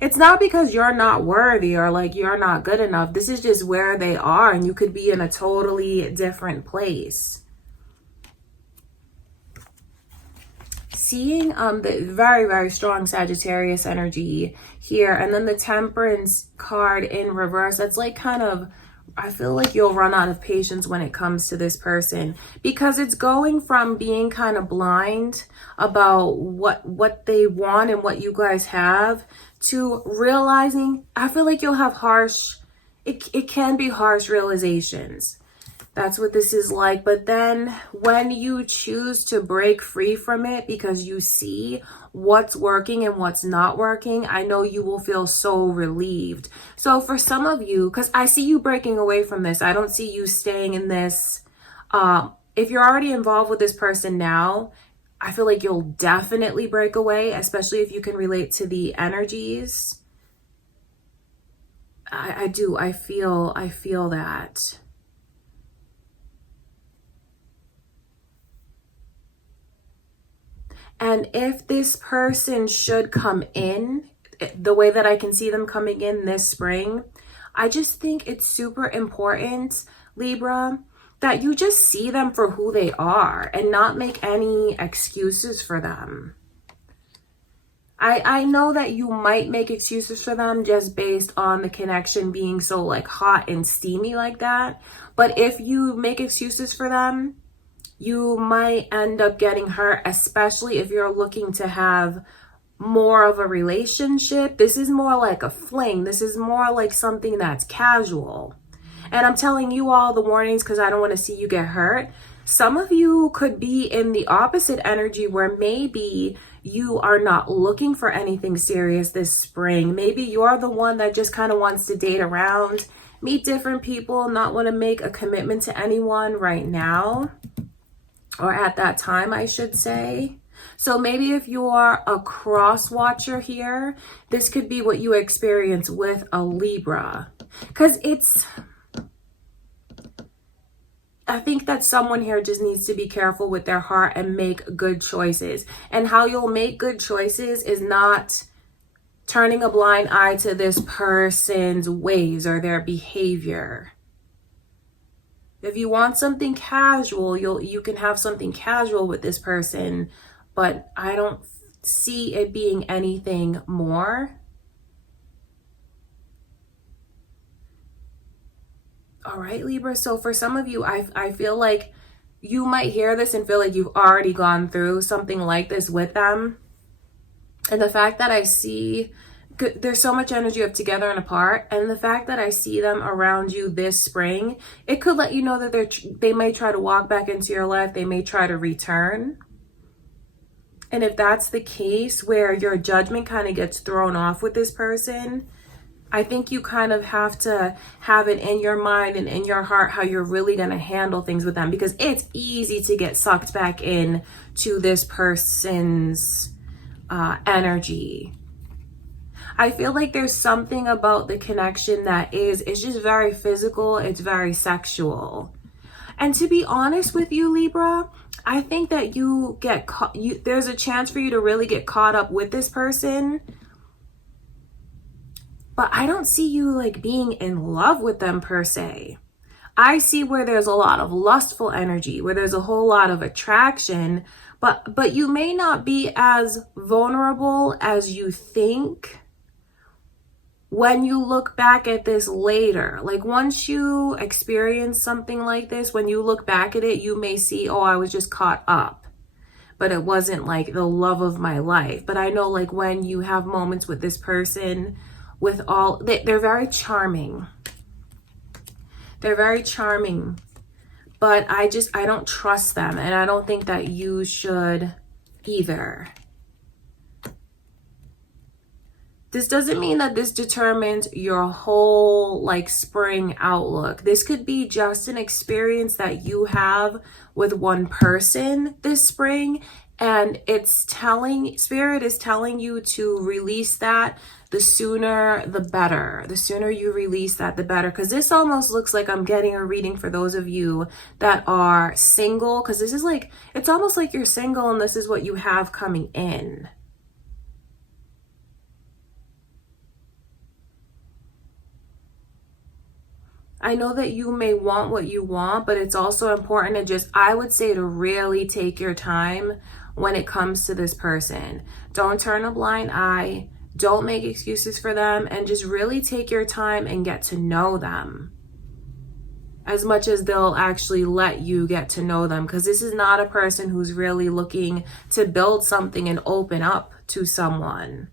It's not because you're not worthy or like you're not good enough. This is just where they are, and you could be in a totally different place. Seeing the very, very strong Sagittarius energy here, and then the Temperance card in reverse, that's like kind of, I feel like you'll run out of patience when it comes to this person, because it's going from being kind of blind about what they want and what you guys have to realizing, I feel like you'll have harsh, it can be harsh realizations. That's what this is like. But then when you choose to break free from it because you see what's working and what's not working, I know you will feel so relieved. So for some of you, because I see you breaking away from this, I don't see you staying in this. If you're already involved with this person now, I feel like you'll definitely break away, especially if you can relate to the energies. I do. I feel that. And if this person should come in the way that I can see them coming in this spring, I just think it's super important, Libra, that you just see them for who they are and not make any excuses for them. I know that you might make excuses for them just based on the connection being so like hot and steamy like that. But if you make excuses for them, you might end up getting hurt, especially if you're looking to have more of a relationship. This is more like a fling. This is more like something that's casual. And I'm telling you all the warnings because I don't want to see you get hurt. Some of you could be in the opposite energy where maybe you are not looking for anything serious this spring. Maybe you're the one that just kind of wants to date around, meet different people, not want to make a commitment to anyone right now. Or at that time, I should say. So maybe if you are a cross watcher here, this could be what you experience with a Libra. Because I think that someone here just needs to be careful with their heart and make good choices. And how you'll make good choices is not turning a blind eye to this person's ways or their behavior. If you want something casual, you can have something casual with this person, but I don't see it being anything more. All right, Libra. So for some of you, I feel like you might hear this and feel like you've already gone through something like this with them. And the fact that I see there's so much energy of together and apart, and the fact that I see them around you this spring, it could let you know that they may try to walk back into your life. They may try to return. And if that's the case where your judgment kind of gets thrown off with this person, I think you kind of have to have it in your mind and in your heart how you're really going to handle things with them, because it's easy to get sucked back in to this person's energy. I feel like there's something about the connection that it's just very physical. It's very sexual. And to be honest with you, Libra, I think that you get caught. There's a chance for you to really get caught up with this person. But I don't see you like being in love with them per se. I see where there's a lot of lustful energy, where there's a whole lot of attraction, but you may not be as vulnerable as you think. when you look back at this later, like once you experience something like this, when you look back at it, you may see, oh, I was just caught up, but it wasn't like the love of my life. But I know, like, when you have moments with this person, with all, they're very charming. They're very charming, but I don't trust them, and I don't think that you should either. This doesn't mean that this determines your whole like spring outlook. This could be just an experience that you have with one person this spring, and Spirit is telling you to release that. The sooner the better. The sooner you release that, the better. Because this almost looks like I'm getting a reading for those of you that are single. Because this is like, it's almost like you're single and this is what you have coming in. I know that you may want what you want, but it's also important to just, I would say, to really take your time when it comes to this person. Don't turn a blind eye. Don't make excuses for them, and just really take your time and get to know them as much as they'll actually let you get to know them, because this is not a person who's really looking to build something and open up to someone.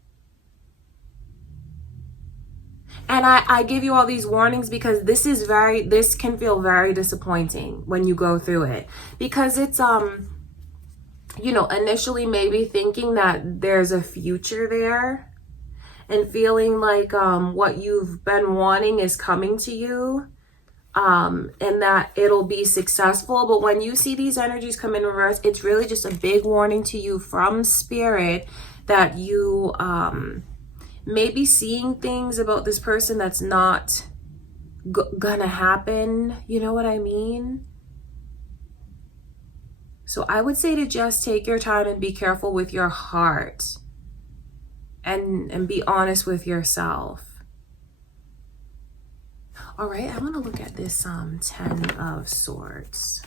And I give you all these warnings because this can feel very disappointing when you go through it, because it's, you know, initially maybe thinking that there's a future there and feeling like what you've been wanting is coming to you, and that it'll be successful. But when you see these energies come in reverse, it's really just a big warning to you from Spirit that you maybe seeing things about this person that's not gonna happen. You know what I mean? So I would say to just take your time and be careful with your heart, and be honest with yourself. All right, I want to look at this 10 of Swords.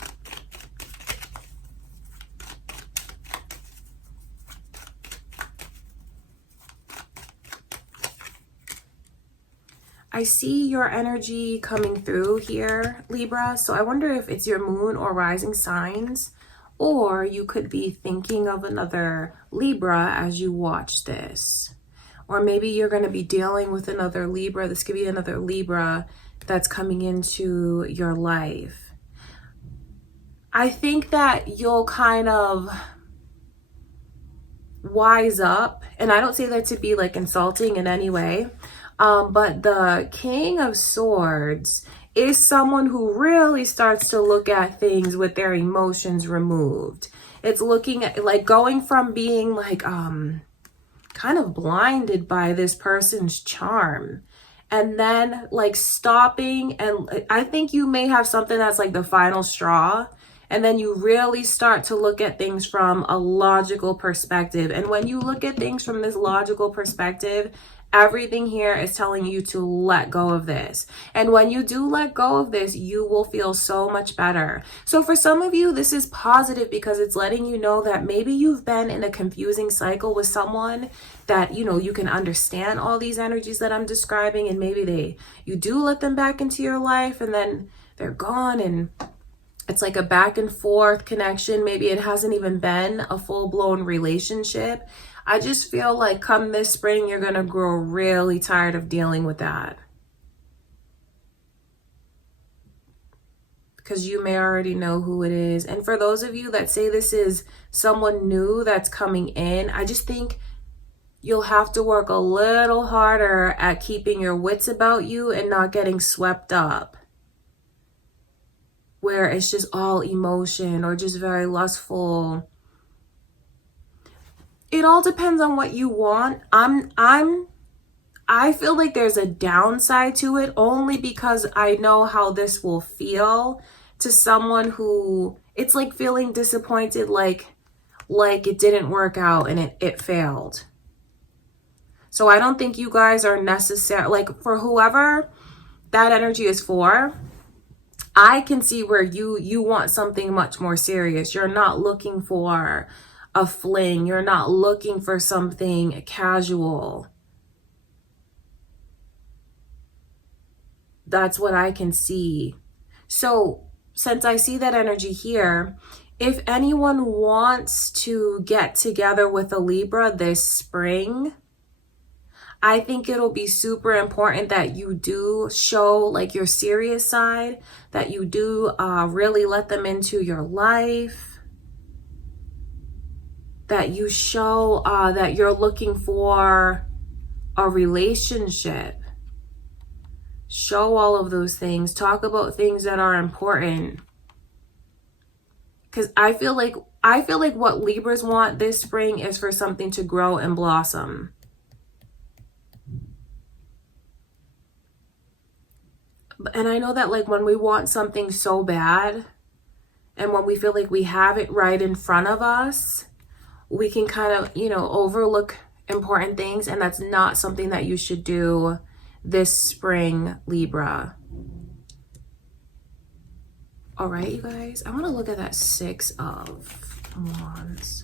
I see your energy coming through here, Libra. So I wonder if it's your moon or rising signs, or you could be thinking of another Libra as you watch this. Or maybe you're going to be dealing with another Libra. This could be another Libra that's coming into your life. I think that you'll kind of wise up, and I don't say that to be like insulting in any way. But the King of Swords is someone who really starts to look at things with their emotions removed. It's looking at, like, going from being like kind of blinded by this person's charm, and then like stopping, and I think you may have something that's like the final straw, and then you really start to look at things from a logical perspective. And when you look at things from this logical perspective, everything here is telling you to let go of this. And when you do let go of this, you will feel so much better. So for some of you, this is positive because it's letting you know that maybe you've been in a confusing cycle with someone that, you know, you can understand all these energies that I'm describing, and maybe you do let them back into your life and then they're gone, and it's like a back and forth connection. Maybe it hasn't even been a full-blown relationship. I just feel like come this spring, you're going to grow really tired of dealing with that. Because you may already know who it is. And for those of you that say this is someone new that's coming in, I just think you'll have to work a little harder at keeping your wits about you and not getting swept up, where it's just all emotion or just very lustful. It all depends on what you want. I feel like there's a downside to it, only because I know how this will feel to someone who, it's like feeling disappointed, like it didn't work out and it failed. So I don't think you guys are necessary, like, for whoever that energy is for, I can see where you want something much more serious. You're not looking for a fling. You're not looking for something casual. That's what I can see. So since I see that energy here, if anyone wants to get together with a Libra this spring, I think it'll be super important that you do show like your serious side, that you do really let them into your life, that you show that you're looking for a relationship. Show all of those things. Talk about things that are important. Because I feel like what Libras want this spring is for something to grow and blossom. And I know that like when we want something so bad and when we feel like we have it right in front of us, we can kind of, you know, overlook important things. And that's not something that you should do this spring, Libra. All right, you guys, I want to look at that 6 of Wands.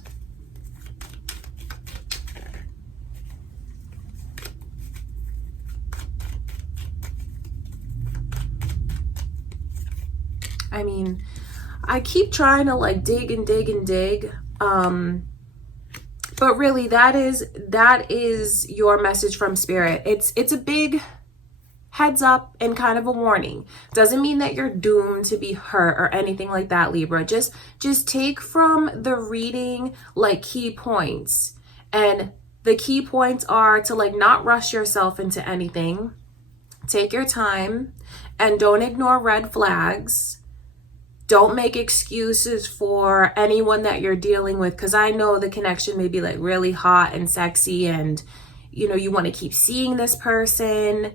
I mean, I keep trying to like dig and dig and dig. But really that is your message from spirit. It's a big heads up and kind of a warning. Doesn't mean that you're doomed to be hurt or anything like that, Libra. Just take from the reading like key points. And the key points are to like not rush yourself into anything. Take your time and don't ignore red flags. Don't make excuses for anyone that you're dealing with, because I know the connection may be like really hot and sexy and, you know, you want to keep seeing this person.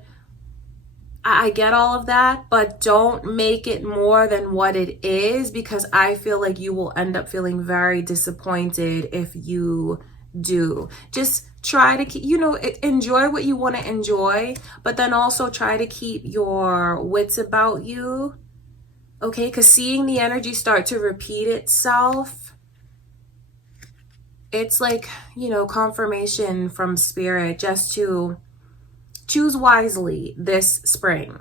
I get all of that, but don't make it more than what it is, because I feel like you will end up feeling very disappointed if you do. Just try to keep, you know, enjoy what you want to enjoy, but then also try to keep your wits about you. Okay, because seeing the energy start to repeat itself, it's like, you know, confirmation from spirit just to choose wisely this spring.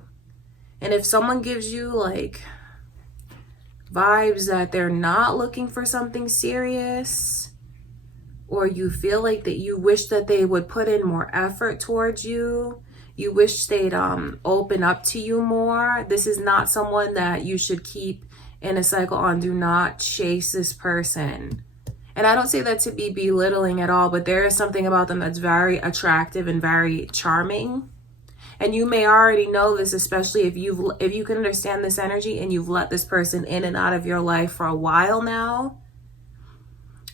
And if someone gives you like vibes that they're not looking for something serious, or you feel like that you wish that they would put in more effort towards you, you wish they'd open up to you more, this is not someone that you should keep in a cycle on. Do not chase this person. And I don't say that to be belittling at all, but there is something about them that's very attractive and very charming. And you may already know this, especially if you can understand this energy and you've let this person in and out of your life for a while now.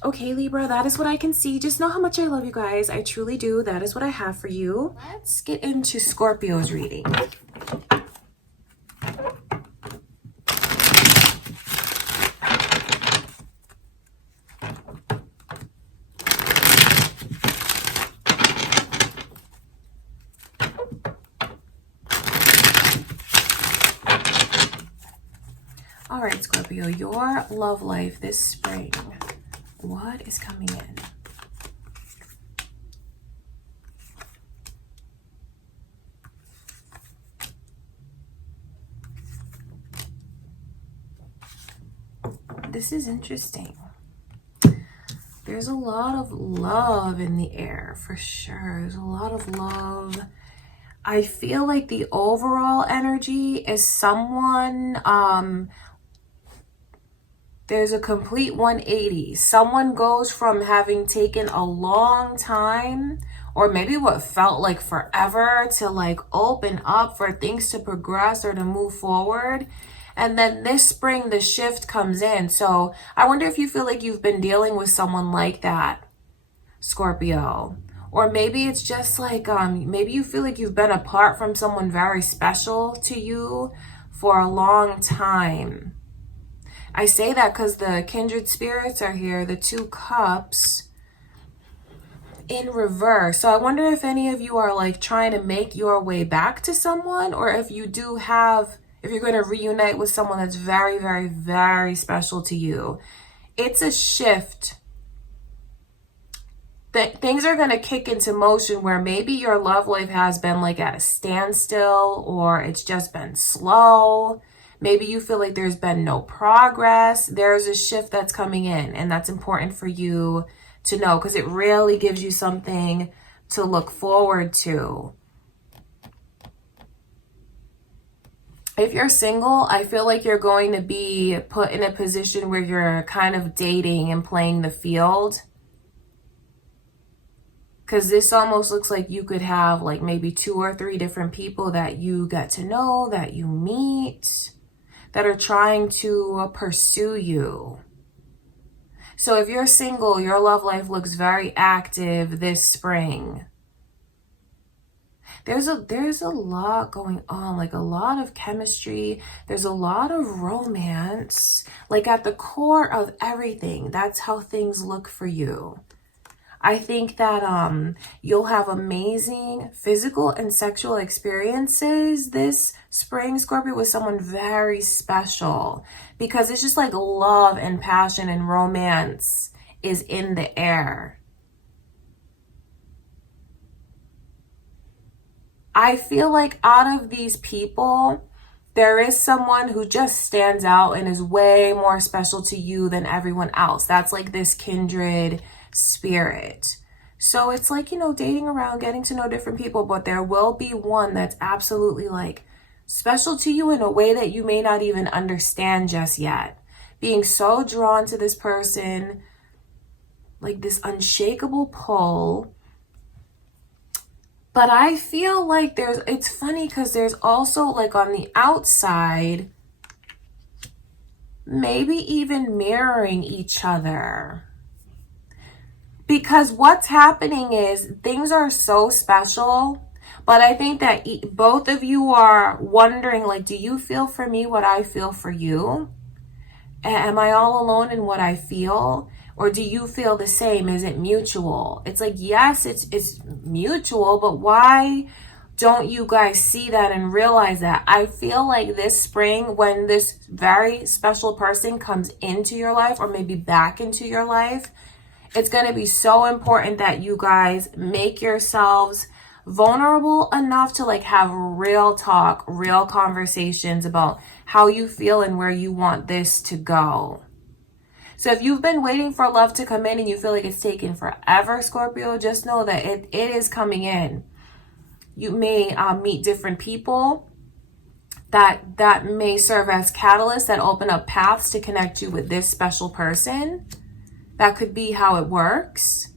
Okay, Libra, that is what I can see. Just know how much I love you guys. I truly do. That is what I have for you. Let's get into Scorpio's reading. All right, Scorpio, your love life this spring. What is coming in? This is interesting. There's a lot of love in the air for sure. There's a lot of love. I feel like the overall energy is someone, there's a complete 180. Someone goes from having taken a long time, or maybe what felt like forever, to like open up for things to progress or to move forward. And then this spring, the shift comes in. So I wonder if you feel like you've been dealing with someone like that, Scorpio. Or maybe it's just like, maybe you feel like you've been apart from someone very special to you for a long time. I say that because the kindred spirits are here, the 2 cups in reverse. So I wonder if any of you are like trying to make your way back to someone, or if you do have, if you're going to reunite with someone that's very, very, very special to you. It's a shift. things are going to kick into motion where maybe your love life has been like at a standstill, or it's just been slow. Maybe you feel like there's been no progress. There's a shift that's coming in, and that's important for you to know because it really gives you something to look forward to. If you're single, I feel like you're going to be put in a position where you're kind of dating and playing the field. Because this almost looks like you could have like maybe 2 or 3 different people that you get to know, that you meet, that are trying to pursue you. So if you're single, your love life looks very active this spring. There's a lot going on, like a lot of chemistry. There's a lot of romance, like at the core of everything. That's how things look for you. I think that you'll have amazing physical and sexual experiences this spring, Scorpio, with someone very special, because it's just like love and passion and romance is in the air. I feel like out of these people, there is someone who just stands out and is way more special to you than everyone else. That's like this kindred spirit. So it's like, dating around, getting to know different people, but there will be one that's absolutely like special to you in a way that you may not even understand just yet. Being so drawn to this person, like this unshakable pull. But I feel like it's funny because there's also like on the outside, maybe even mirroring each other. Because what's happening is things are so special, but I think that both of you are wondering, like, do you feel for me what I feel for you? Am I all alone in what I feel? Or do you feel the same? Is it mutual? It's like, yes, it's mutual, but why don't you guys see that and realize that? I feel like this spring, when this very special person comes into your life or maybe back into your life, it's going to be so important that you guys make yourselves vulnerable enough to like have real talk, real conversations about how you feel and where you want this to go. So if you've been waiting for love to come in and you feel like it's taken forever, Scorpio, just know that it is coming in. You may meet different people that may serve as catalysts that open up paths to connect you with this special person. That could be how it works.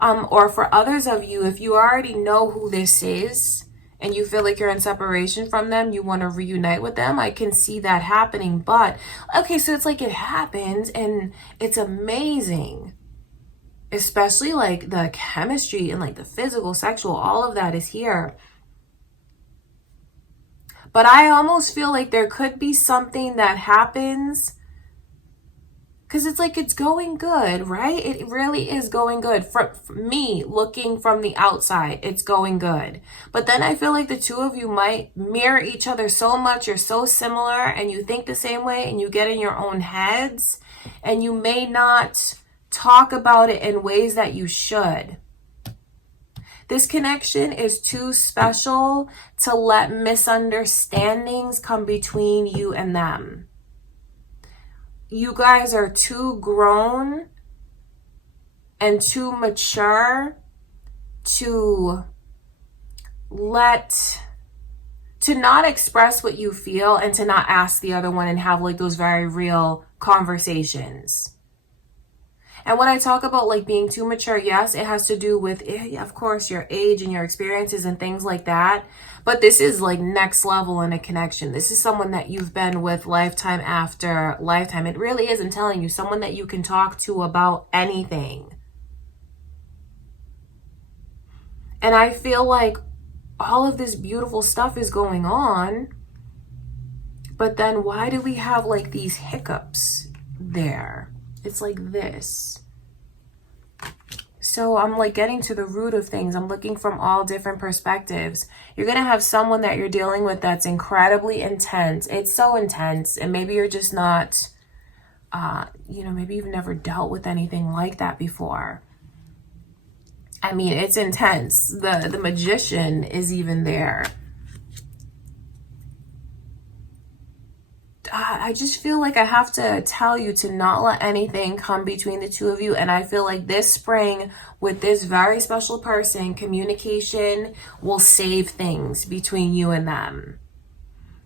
Or for others of you, if you already know who this is and you feel like you're in separation from them, you want to reunite with them, I can see that happening. But, okay, so it's like it happens and it's amazing. Especially like the chemistry and like the physical, sexual, all of that is here. But I almost feel like there could be something that happens because it's like it's going good, right? It really is going good. For me, looking from the outside, it's going good. But then I feel like the two of you might mirror each other so much. You're so similar and you think the same way and you get in your own heads and you may not talk about it in ways that you should. This connection is too special to let misunderstandings come between you and them. You guys are too grown and too mature to not express what you feel and to not ask the other one and have like those very real conversations. And when I talk about like being too mature, yes, it has to do with, of course, your age and your experiences and things like that. But this is like next level in a connection. This is someone that you've been with lifetime after lifetime. It really is, I'm telling you, someone that you can talk to about anything. And I feel like all of this beautiful stuff is going on. But then why do we have like these hiccups there? It's like this. So I'm like getting to the root of things. I'm looking from all different perspectives. You're going to have someone that you're dealing with that's incredibly intense. It's so intense. And maybe you're just not, maybe you've never dealt with anything like that before. I mean, it's intense. The Magician is even there. I just feel like I have to tell you to not let anything come between the two of you. And I feel like this spring with this very special person, communication will save things between you and them.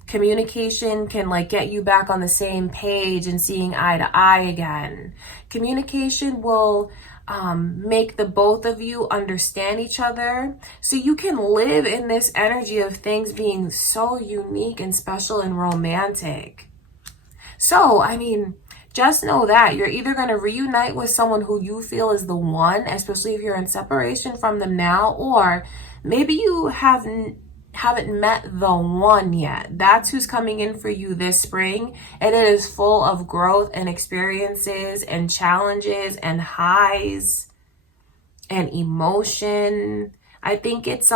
Communication can like get you back on the same page and seeing eye to eye again. Communication will make the both of you understand each other so you can live in this energy of things being so unique and special and romantic. So, I mean, just know that you're either going to reunite with someone who you feel is the one, especially if you're in separation from them now, or maybe you haven't met the one yet. That's who's coming in for you this spring, and it is full of growth and experiences and challenges and highs and emotion. I think it's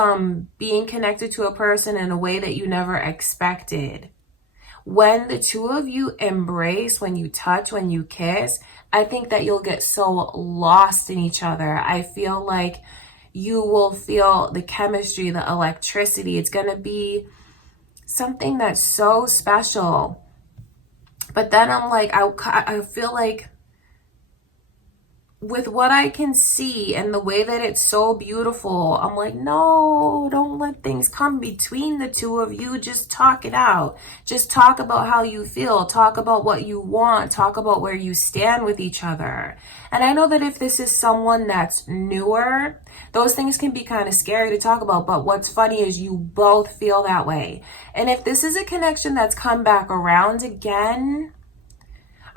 being connected to a person in a way that you never expected. When the two of you embrace, when you touch, when you kiss, I think that you'll get so lost in each other. I feel like you will feel the chemistry, the electricity. It's going to be something that's so special. But then I'm like, I feel like with what I can see and the way that it's so beautiful, I'm like, no, don't let things come between the two of you. Just talk it out. Just talk about how you feel. Talk about what you want. Talk about where you stand with each other. And I know that if this is someone that's newer, those things can be kind of scary to talk about. But what's funny is you both feel that way. And if this is a connection that's come back around again,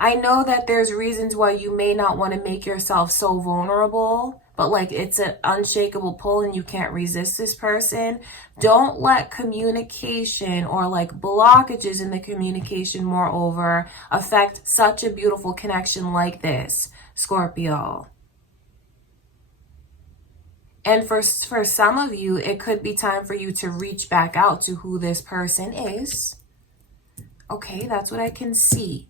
I know that there's reasons why you may not want to make yourself so vulnerable, but like it's an unshakable pull and you can't resist this person. Don't let communication or like blockages in the communication, moreover, affect such a beautiful connection like this, Scorpio. And for some of you, it could be time for you to reach back out to who this person is. Okay, that's what I can see.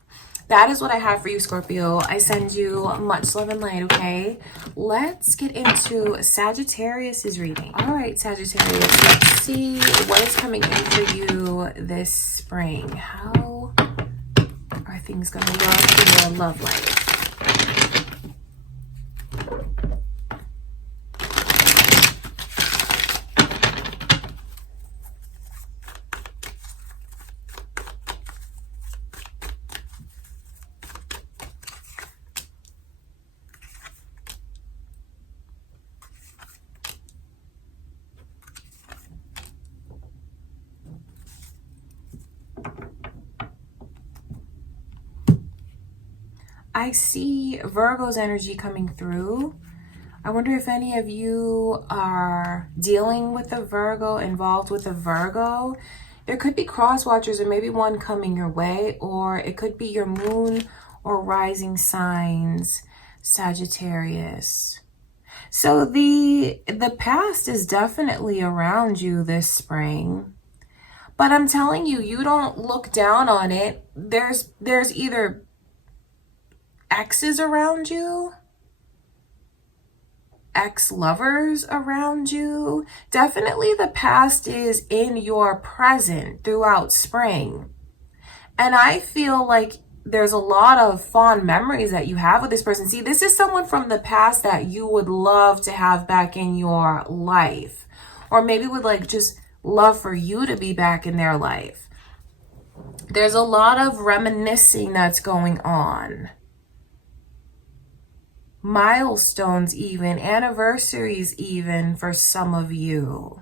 That is what I have for you, Scorpio. I send you much love and light, okay? Let's get into Sagittarius's reading. All right, Sagittarius, let's see what is coming in for you this spring. How are things going to look in your love life? I see Virgo's energy coming through. I wonder if any of you are dealing with a Virgo, involved with a Virgo. There could be cross watchers or maybe one coming your way, or it could be your moon or rising signs, Sagittarius. So the past is definitely around you this spring. But I'm telling you, you don't look down on it. There's either exes around you, ex-lovers around you. Definitely the past is in your present throughout spring. And I feel like there's a lot of fond memories that you have with this person. See, this is someone from the past that you would love to have back in your life. Or maybe would like just love for you to be back in their life. There's a lot of reminiscing that's going on. Milestones even, anniversaries even for some of you.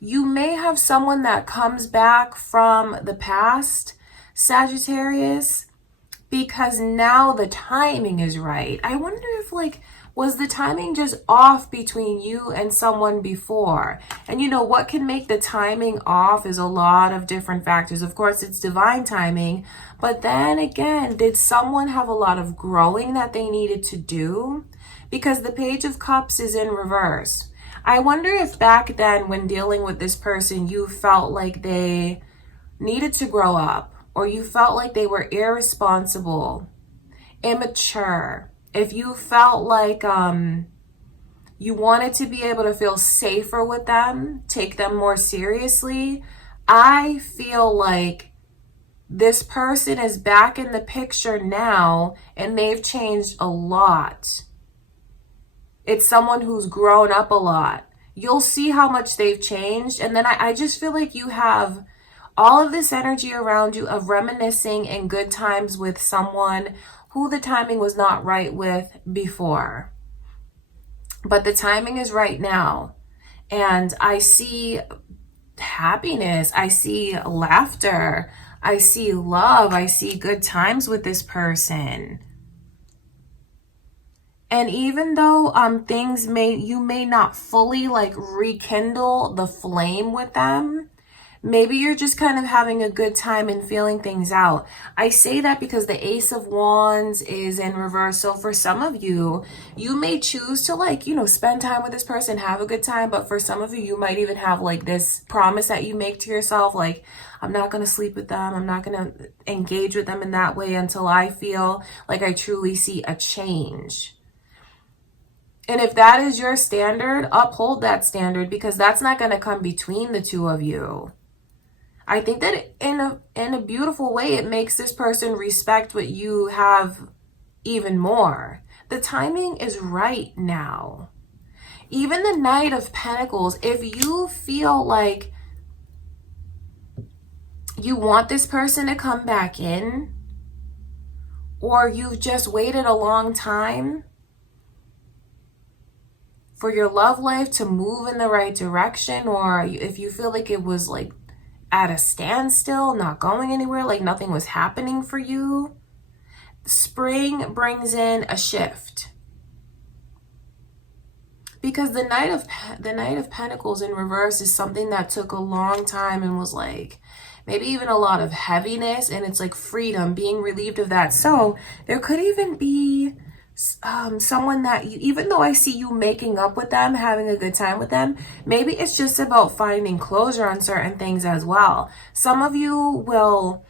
You may have someone that comes back from the past, Sagittarius, because now the timing is right. I wonder if was the timing just off between you and someone before? And you know, what can make the timing off is a lot of different factors. Of course, it's divine timing. But then again, did someone have a lot of growing that they needed to do? Because the Page of Cups is in reverse. I wonder if back then when dealing with this person, you felt like they needed to grow up, or you felt like they were irresponsible, immature, If you felt like you wanted to be able to feel safer with them, take them more seriously, I feel like this person is back in the picture now and they've changed a lot. It's someone who's grown up a lot. You'll see how much they've changed. And then I just feel like you have all of this energy around you of reminiscing in good times with someone who the timing was not right with before. But the timing is right now. And I see happiness. I see laughter. I see love. I see good times with this person. And even though you may not fully like rekindle the flame with them, maybe you're just kind of having a good time and feeling things out. I say that because the Ace of Wands is in reverse. So for some of you, you may choose to like, spend time with this person, have a good time. But for some of you, you might even have like this promise that you make to yourself, like, I'm not going to sleep with them. I'm not going to engage with them in that way until I feel like I truly see a change. And if that is your standard, uphold that standard, because that's not going to come between the two of you. I think that in a beautiful way, it makes this person respect what you have even more. The timing is right now. Even the Knight of Pentacles, if you feel like you want this person to come back in, or you've just waited a long time for your love life to move in the right direction, or if you feel like it was like at a standstill, not going anywhere, like nothing was happening for you, spring brings in a shift. Because the Knight of Pentacles in reverse is something that took a long time and was like maybe even a lot of heaviness, and it's like freedom, being relieved of that. So there could even be someone that you, even though I see you making up with them, having a good time with them, maybe it's just about finding closure on certain things as well. Some of you will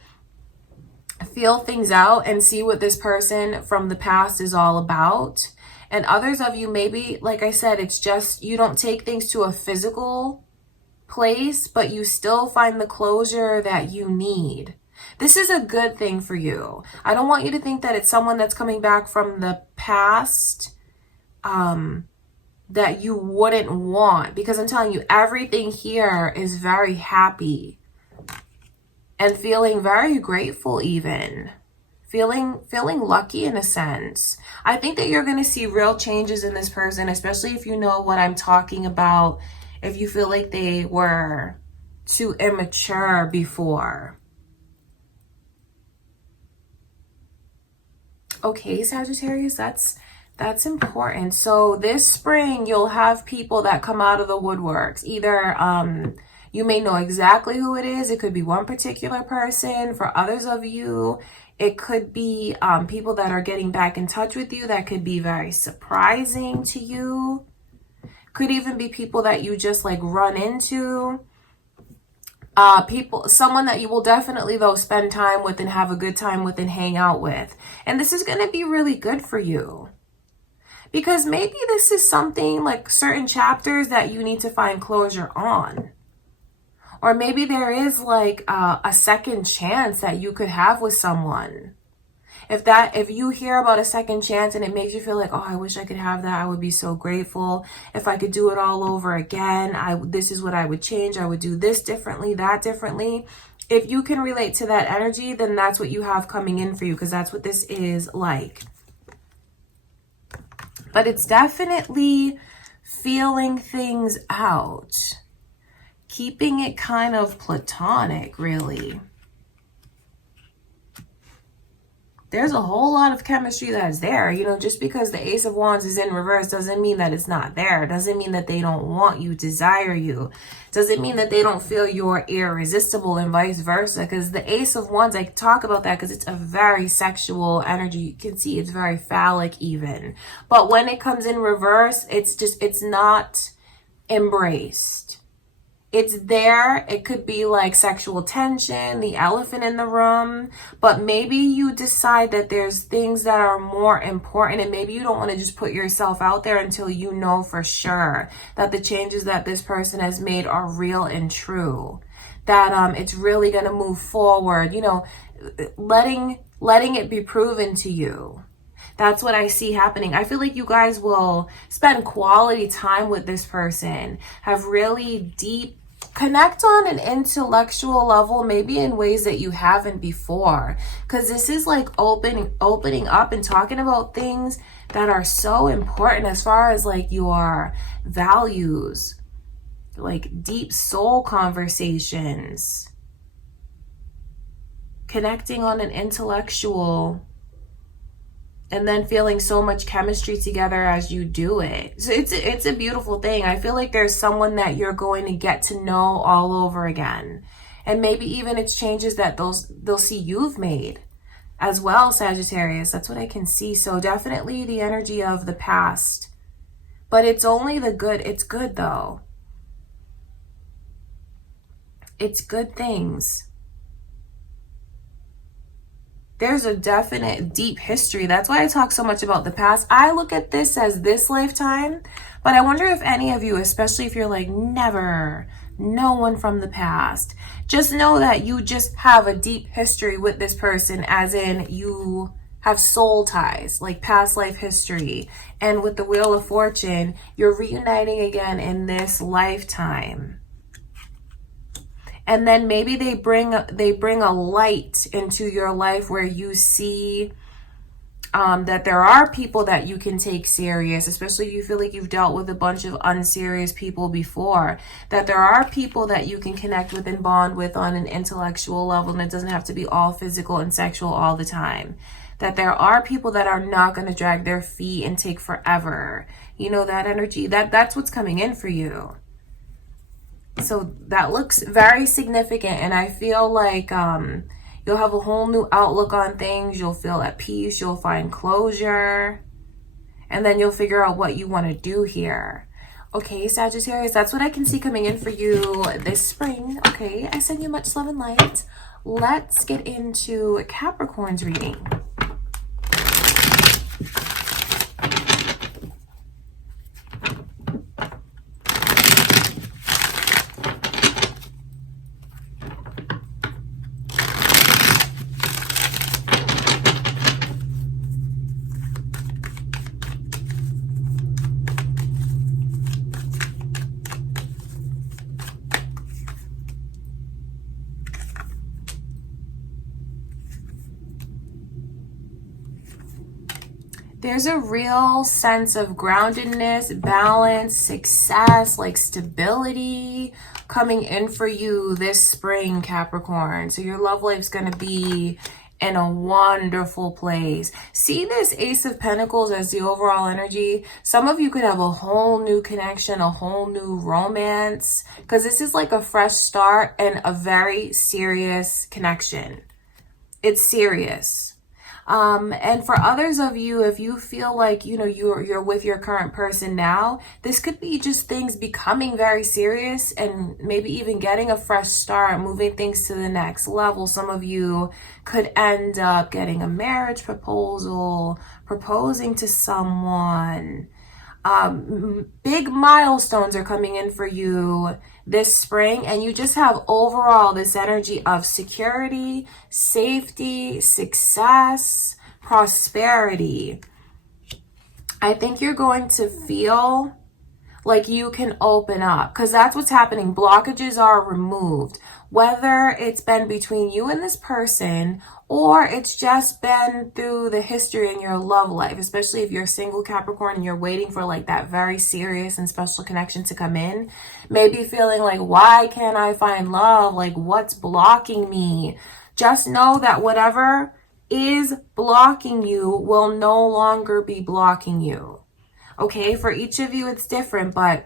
feel things out and see what this person from the past is all about. And others of you, maybe, like I said, it's just you don't take things to a physical place, but you still find the closure that you need. This is a good thing for you. I don't want you to think that it's someone that's coming back from the past that you wouldn't want, because I'm telling you, everything here is very happy and feeling very grateful, even feeling lucky in a sense. I think that you're going to see real changes in this person, especially if you know what I'm talking about, if you feel like they were too immature before. Okay, Sagittarius, that's important. So this spring, you'll have people that come out of the woodworks. Either you may know exactly who it is. It could be one particular person. For others of you, it could be people that are getting back in touch with you. That could be very surprising to you. Could even be people that you just like run into. Someone that you will definitely though spend time with and have a good time with and hang out with. And this is going to be really good for you, because maybe this is something like certain chapters that you need to find closure on. Or maybe there is like a second chance that you could have with someone. If you hear about a second chance and it makes you feel like, oh, I wish I could have that, I would be so grateful. If I could do it all over again, this is what I would change. I would do this differently, that differently. If you can relate to that energy, then that's what you have coming in for you, because that's what this is like. But it's definitely feeling things out. Keeping it kind of platonic, really. There's a whole lot of chemistry that's there. Just because the Ace of Wands is in reverse doesn't mean that it's not there. It doesn't mean that they don't want you, desire you. It doesn't mean that they don't feel you're irresistible and vice versa. Because the Ace of Wands, I talk about that because it's a very sexual energy. You can see it's very phallic even. But when it comes in reverse, it's not embraced. It's there. It could be like sexual tension, the elephant in the room, but maybe you decide that there's things that are more important, and maybe you don't want to just put yourself out there until you know for sure that the changes that this person has made are real and true, that it's really going to move forward, you know, letting it be proven to you. That's what I see happening. I feel like you guys will spend quality time with this person, have really deep connect on an intellectual level, maybe in ways that you haven't before, because this is like opening up and talking about things that are so important as far as like your values, like deep soul conversations, connecting on an intellectual, and then feeling so much chemistry together as you do it. So it's a beautiful thing. I feel like there's someone that you're going to get to know all over again. And maybe even it's changes that they'll see you've made as well, Sagittarius. That's what I can see. So definitely the energy of the past. But it's only the good. It's good though. It's good things. There's a definite deep history. That's why I talk so much about the past. I look at this as this lifetime, but I wonder if any of you, especially if you're like, never, no one from the past, just know that you just have a deep history with this person, as in you have soul ties, like past life history. And with the Wheel of Fortune, you're reuniting again in this lifetime. And then maybe they bring a light into your life where you see that there are people that you can take serious, especially if you feel like you've dealt with a bunch of unserious people before, that there are people that you can connect with and bond with on an intellectual level, and it doesn't have to be all physical and sexual all the time. That there are people that are not going to drag their feet and take forever. You know, that energy, that's what's coming in for you. So that looks very significant, and I feel like you'll have a whole new outlook on things. You'll feel at peace. You'll find closure, and then you'll figure out what you want to do here. Okay, Sagittarius, that's what I can see coming in for you this spring. Okay, I send you much love and light. Let's get into Capricorn's reading. There's a real sense of groundedness, balance, success, like stability coming in for you this spring, Capricorn. So your love life's going to be in a wonderful place. See this Ace of Pentacles as the overall energy. Some of you could have a whole new connection, a whole new romance, because this is like a fresh start and a very serious connection. It's serious. And for others of you, if you feel like, you know, you're with your current person now, this could be just things becoming very serious and maybe even getting a fresh start, moving things to the next level. Some of you could end up getting a marriage proposal, proposing to someone. Big milestones are coming in for you this spring, and you just have overall this energy of security, safety, success, prosperity. I think you're going to feel like you can open up, because that's what's happening. Blockages are removed, whether it's been between you and this person or it's just been through the history in your love life, especially if you're single, Capricorn, and you're waiting for like that very serious and special connection to come in. Maybe feeling like, why can't I find love? Like, what's blocking me? Just know that whatever is blocking you will no longer be blocking you. Okay, for each of you it's different, but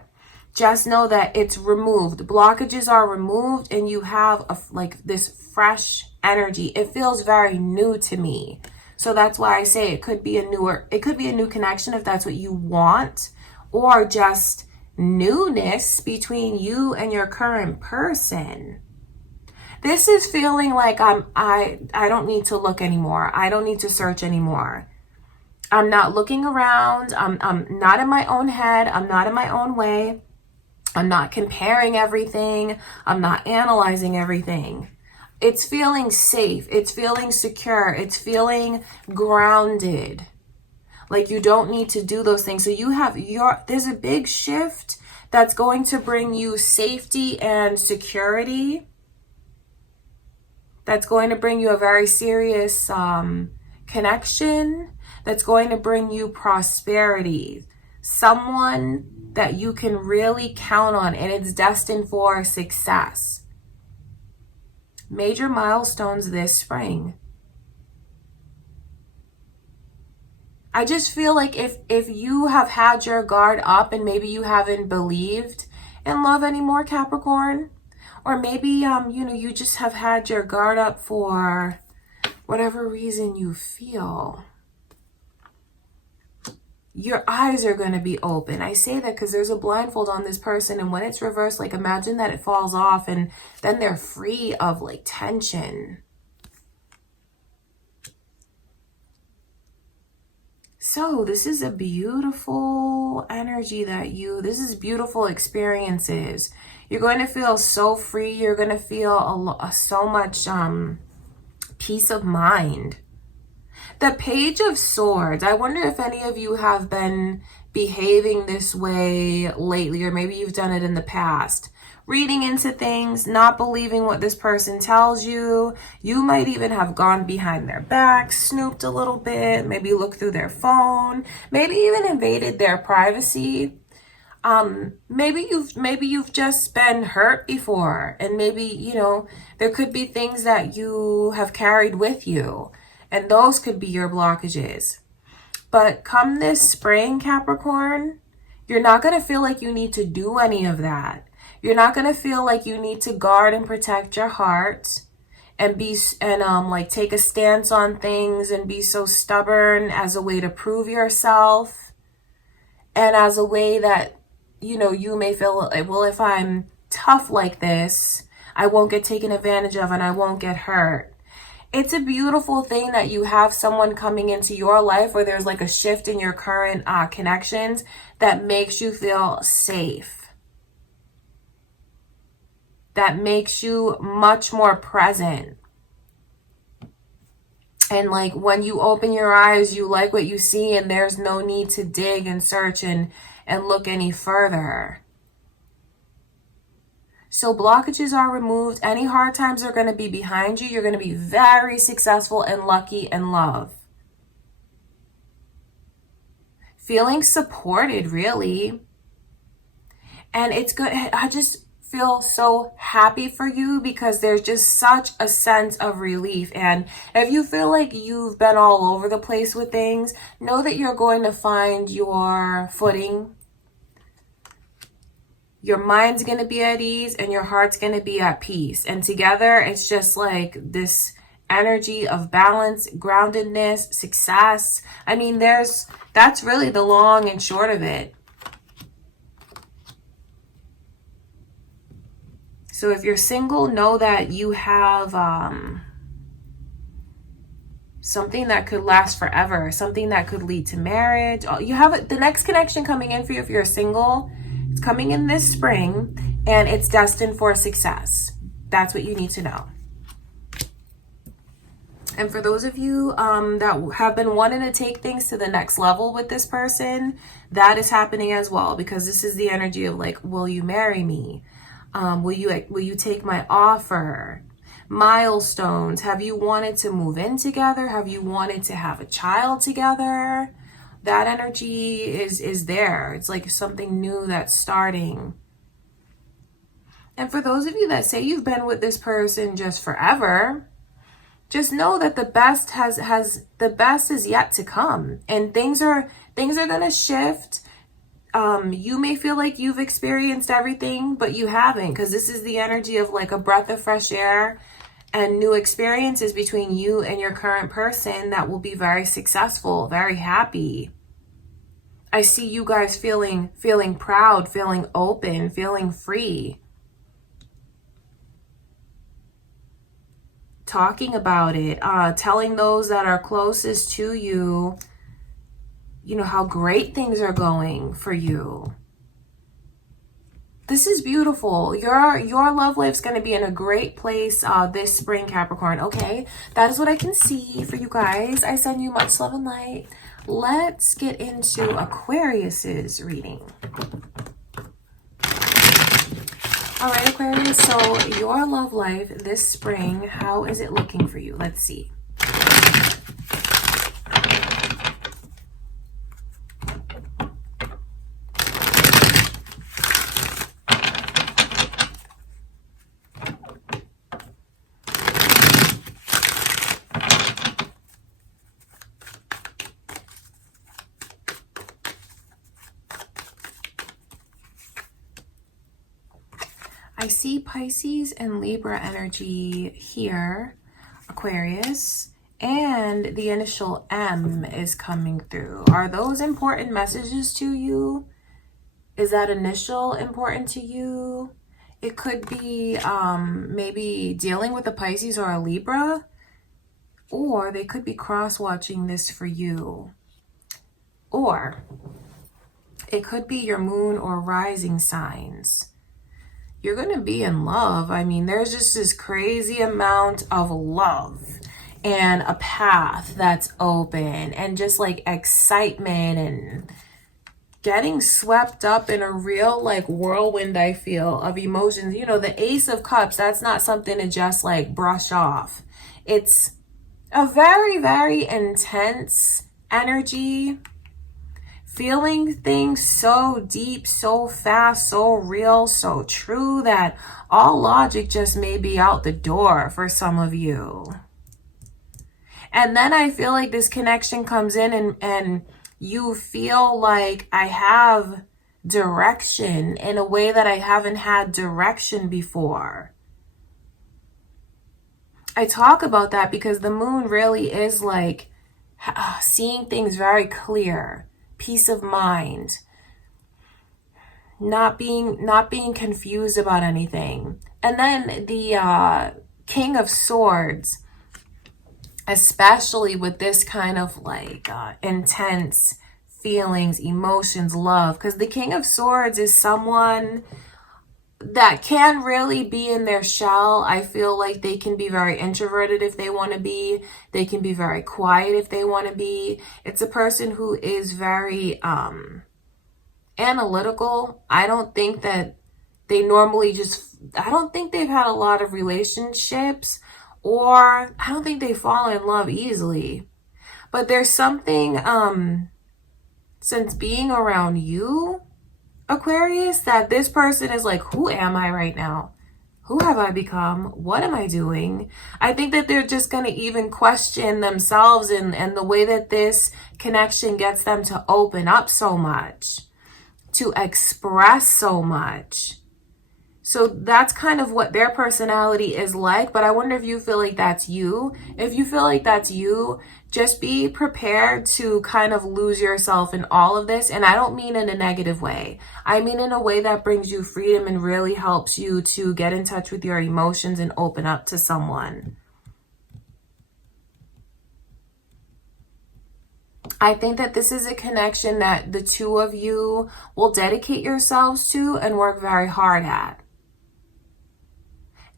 just know that it's removed. Blockages are removed, and you have like this fresh energy. It feels very new to me. So that's why I say it could be a new connection if that's what you want, or just newness between you and your current person. This is feeling like I don't need to look anymore. I don't need to search anymore. I'm not looking around. I'm not in my own head. I'm not in my own way. I'm not comparing everything. I'm not analyzing everything. It's feeling safe. It's feeling secure. It's feeling grounded. Like you don't need to do those things. So there's a big shift that's going to bring you safety and security. That's going to bring you a very serious connection. That's going to bring you prosperity. Someone that you can really count on, and it's destined for success. Major milestones this spring. I just feel like if you have had your guard up and maybe you haven't believed in love anymore, Capricorn, or maybe you just have had your guard up for whatever reason you feel, your eyes are going to be open. I say that because there's a blindfold on this person, and when it's reversed, like imagine that it falls off and then they're free of like tension. So this is a beautiful energy this is beautiful experiences. You're going to feel so free. You're going to feel so much peace of mind. The Page of Swords. I wonder if any of you have been behaving this way lately, or maybe you've done it in the past. Reading into things, not believing what this person tells you. You might even have gone behind their back, snooped a little bit, maybe looked through their phone, maybe even invaded their privacy. Maybe you've just been hurt before, and maybe, there could be things that you have carried with you, and those could be your blockages. But come this spring, Capricorn, you're not going to feel like you need to do any of that. You're not going to feel like you need to guard and protect your heart and take a stance on things and be so stubborn as a way to prove yourself, and as a way that, you may feel, well, if I'm tough like this, I won't get taken advantage of and I won't get hurt. It's a beautiful thing that you have someone coming into your life where there's like a shift in your current connections that makes you feel safe. That makes you much more present. And like when you open your eyes, you like what you see, and there's no need to dig and search and look any further. So blockages are removed. Any hard times are going to be behind you. You're going to be very successful and lucky in love. Feeling supported, really. And it's good. I just feel so happy for you because there's just such a sense of relief. And if you feel like you've been all over the place with things, know that you're going to find your footing. Your mind's going to be at ease and your heart's going to be at peace. And together, it's just like this energy of balance, groundedness, success. I mean, that's really the long and short of it. So if you're single, know that you have something that could last forever, something that could lead to marriage. You have the next connection coming in for you if you're single. It's coming in this spring, and it's destined for success. That's what you need to know. And for those of you that have been wanting to take things to the next level with this person, that is happening as well, because this is the energy of like, will you marry me? Will you take my offer? Milestones. Have you wanted to move in together? Have you wanted to have a child together? That energy is there. It's like something new that's starting. And for those of you that say you've been with this person just forever, just know that the best the best is yet to come, and things are going to shift. You may feel like you've experienced everything, but you haven't, because this is the energy of like a breath of fresh air and new experiences between you and your current person that will be very successful, very happy. I see you guys feeling proud, feeling open, feeling free. Talking about it, telling those that are closest to you, you know, how great things are going for you. This is beautiful. Your love life's going to be in a great place this spring, Capricorn. Okay, that is what I can see for you guys. I send you much love and light. Let's get into Aquarius's reading. All right, Aquarius, so your love life this spring, how is it looking for you? Let's see. I see Pisces and Libra energy here, Aquarius, and the initial M is coming through. Are those important messages to you? Is that initial important to you? It could be maybe dealing with a Pisces or a Libra, or they could be cross-watching this for you. Or it could be your moon or rising signs. You're going to be in love. I mean, there's just this crazy amount of love and a path that's open and just like excitement and getting swept up in a real like whirlwind, I feel, of emotions. You know, the Ace of Cups, that's not something to just like brush off. It's a very, very intense energy. Feeling things so deep, so fast, so real, so true that all logic just may be out the door for some of you. And then I feel like this connection comes in and you feel like I have direction in a way that I haven't had direction before. I talk about that because the moon really is like seeing things very clear. Peace of mind, not being confused about anything. And then the King of Swords, especially with this kind of like intense feelings, emotions, love, because the King of Swords is someone that can really be in their shell. I feel like they can be very introverted if they want to be. They can be very quiet if they want to be. It's a person who is very analytical. I don't think that they normally I don't think they've had a lot of relationships, or I don't think they fall in love easily. But there's something since being around you, Aquarius, that this person is like, who am I right now? Who have I become? What am I doing? I think that they're just going to even question themselves and the way that this connection gets them to open up so much, to express so much. So that's kind of what their personality is like. But I wonder if you feel like that's you. If you feel like that's you, just be prepared to kind of lose yourself in all of this. And I don't mean in a negative way. I mean in a way that brings you freedom and really helps you to get in touch with your emotions and open up to someone. I think that this is a connection that the two of you will dedicate yourselves to and work very hard at.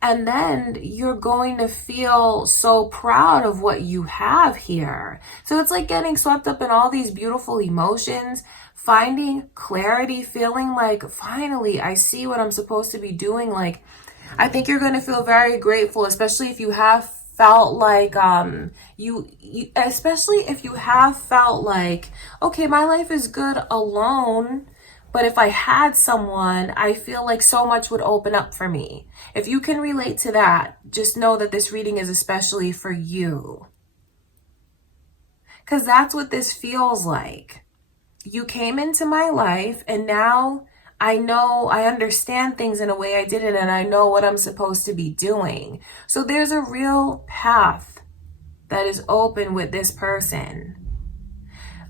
And then you're going to feel so proud of what you have here. So it's like getting swept up in all these beautiful emotions, finding clarity, feeling like, finally, I see what I'm supposed to be doing. Like, I think you're going to feel very grateful, especially if you have felt like, especially if you have felt like, okay, my life is good alone. But if I had someone, I feel like so much would open up for me. If you can relate to that, just know that this reading is especially for you. Because that's what this feels like. You came into my life and now I know, I understand things in a way I didn't, and I know what I'm supposed to be doing. So there's a real path that is open with this person.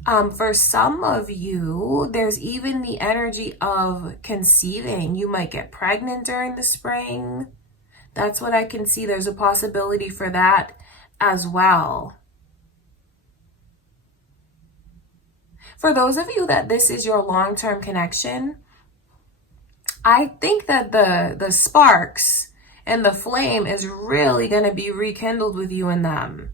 For some of you, there's even the energy of conceiving. You might get pregnant during the spring. That's what I can see. There's a possibility for that as well. For those of you that this is your long-term connection, I think that the sparks and the flame is really going to be rekindled with you and them,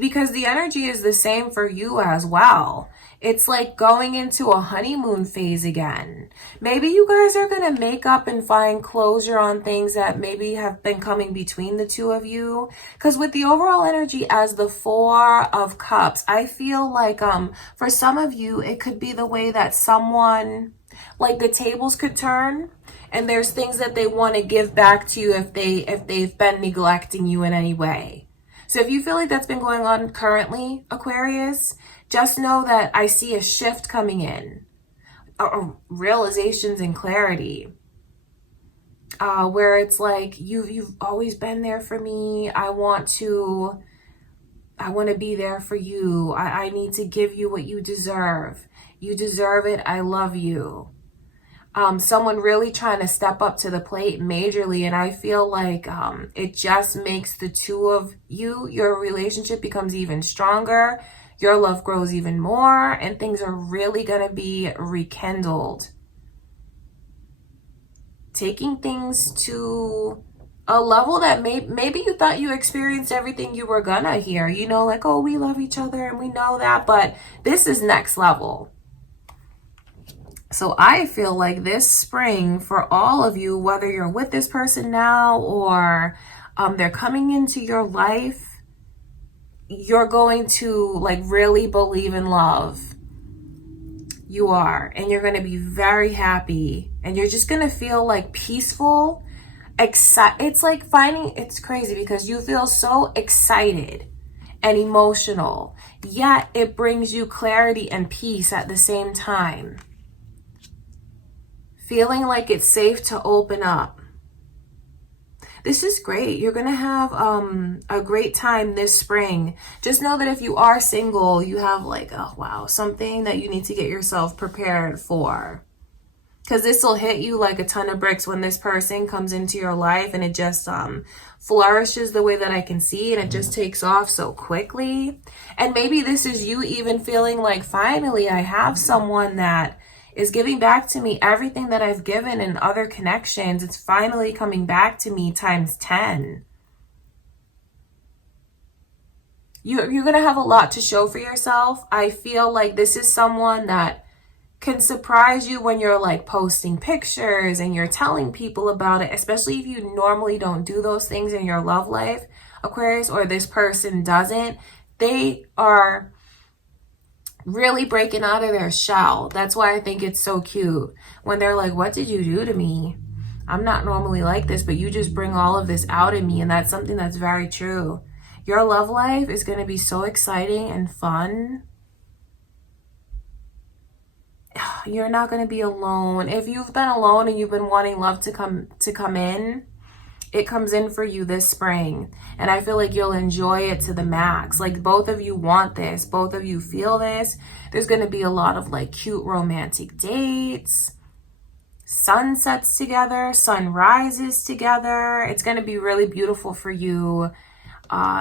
because the energy is the same for you as well. It's like going into a honeymoon phase again. Maybe you guys are going to make up and find closure on things that maybe have been coming between the two of you. Because with the overall energy as the Four of Cups, I feel like for some of you, it could be the way that someone, like the tables could turn, and there's things that they want to give back to you if they've been neglecting you in any way. So if you feel like that's been going on currently, Aquarius, just know that I see a shift coming in, realizations and clarity, where it's like you've always been there for me. I want to be there for you. I need to give you what you deserve. You deserve it. I love you. Someone really trying to step up to the plate majorly, and I feel like it just makes the two of you, your relationship becomes even stronger, your love grows even more, and things are really going to be rekindled. Taking things to a level that maybe you thought you experienced everything you were gonna here, you know, like, oh, we love each other and we know that, but this is next level. So I feel like this spring for all of you, whether you're with this person now or they're coming into your life, you're going to like really believe in love. You are, and you're going to be very happy, and you're just going to feel like peaceful. It's like it's crazy because you feel so excited and emotional, yet it brings you clarity and peace at the same time. Feeling like it's safe to open up. This is great. You're going to have a great time this spring. Just know that if you are single, you have like, oh wow, something that you need to get yourself prepared for. Because this will hit you like a ton of bricks when this person comes into your life, and it just flourishes the way that I can see, and it just takes off so quickly. And maybe this is you even feeling like, finally, I have someone that is giving back to me everything that I've given in other connections. It's finally coming back to me times 10. You're going to have a lot to show for yourself. I feel like this is someone that can surprise you when you're like posting pictures and you're telling people about it, especially if you normally don't do those things in your love life, Aquarius, or this person doesn't. They are really breaking out of their shell. That's why I think it's so cute when they're like, what did you do to me? I'm not normally like this, but you just bring all of this out in me. And that's something that's very true. Your love life is going to be so exciting and fun. You're not going to be alone. If you've been alone and you've been wanting love to come in, it comes in for you this spring. And I feel like you'll enjoy it to the max. Like both of you want this. Both of you feel this. There's going to be a lot of like cute romantic dates, sunsets together, sunrises together. It's going to be really beautiful for you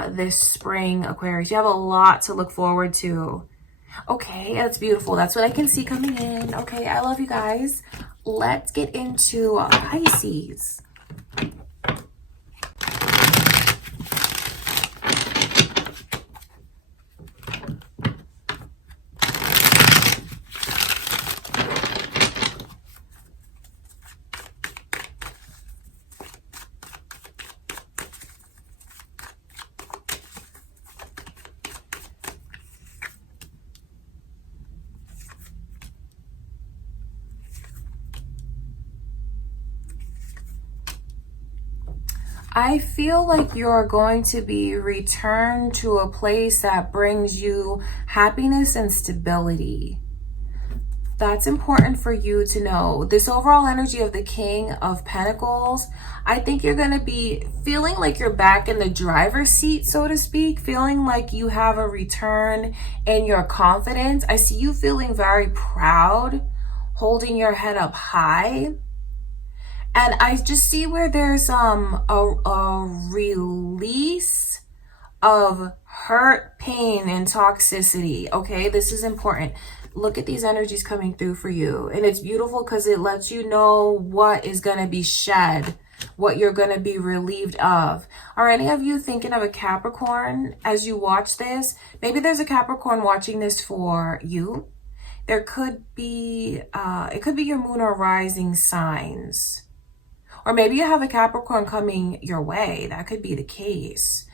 this spring, Aquarius. You have a lot to look forward to. Okay, that's beautiful. That's what I can see coming in. Okay, I love you guys. Let's get into Pisces. I feel like you're going to be returned to a place that brings you happiness and stability. That's important for you to know. This overall energy of the King of Pentacles, I think you're going to be feeling like you're back in the driver's seat, so to speak, feeling like you have a return in your confidence. I see you feeling very proud, holding your head up high. And I just see where there's a release of hurt, pain, and toxicity. Okay, this is important. Look at these energies coming through for you. And it's beautiful because it lets you know what is going to be shed, what you're going to be relieved of. Are any of you thinking of a Capricorn as you watch this? Maybe there's a Capricorn watching this for you. There could be, it could be your moon or rising signs. Or maybe you have a Capricorn coming your way. That could be the case.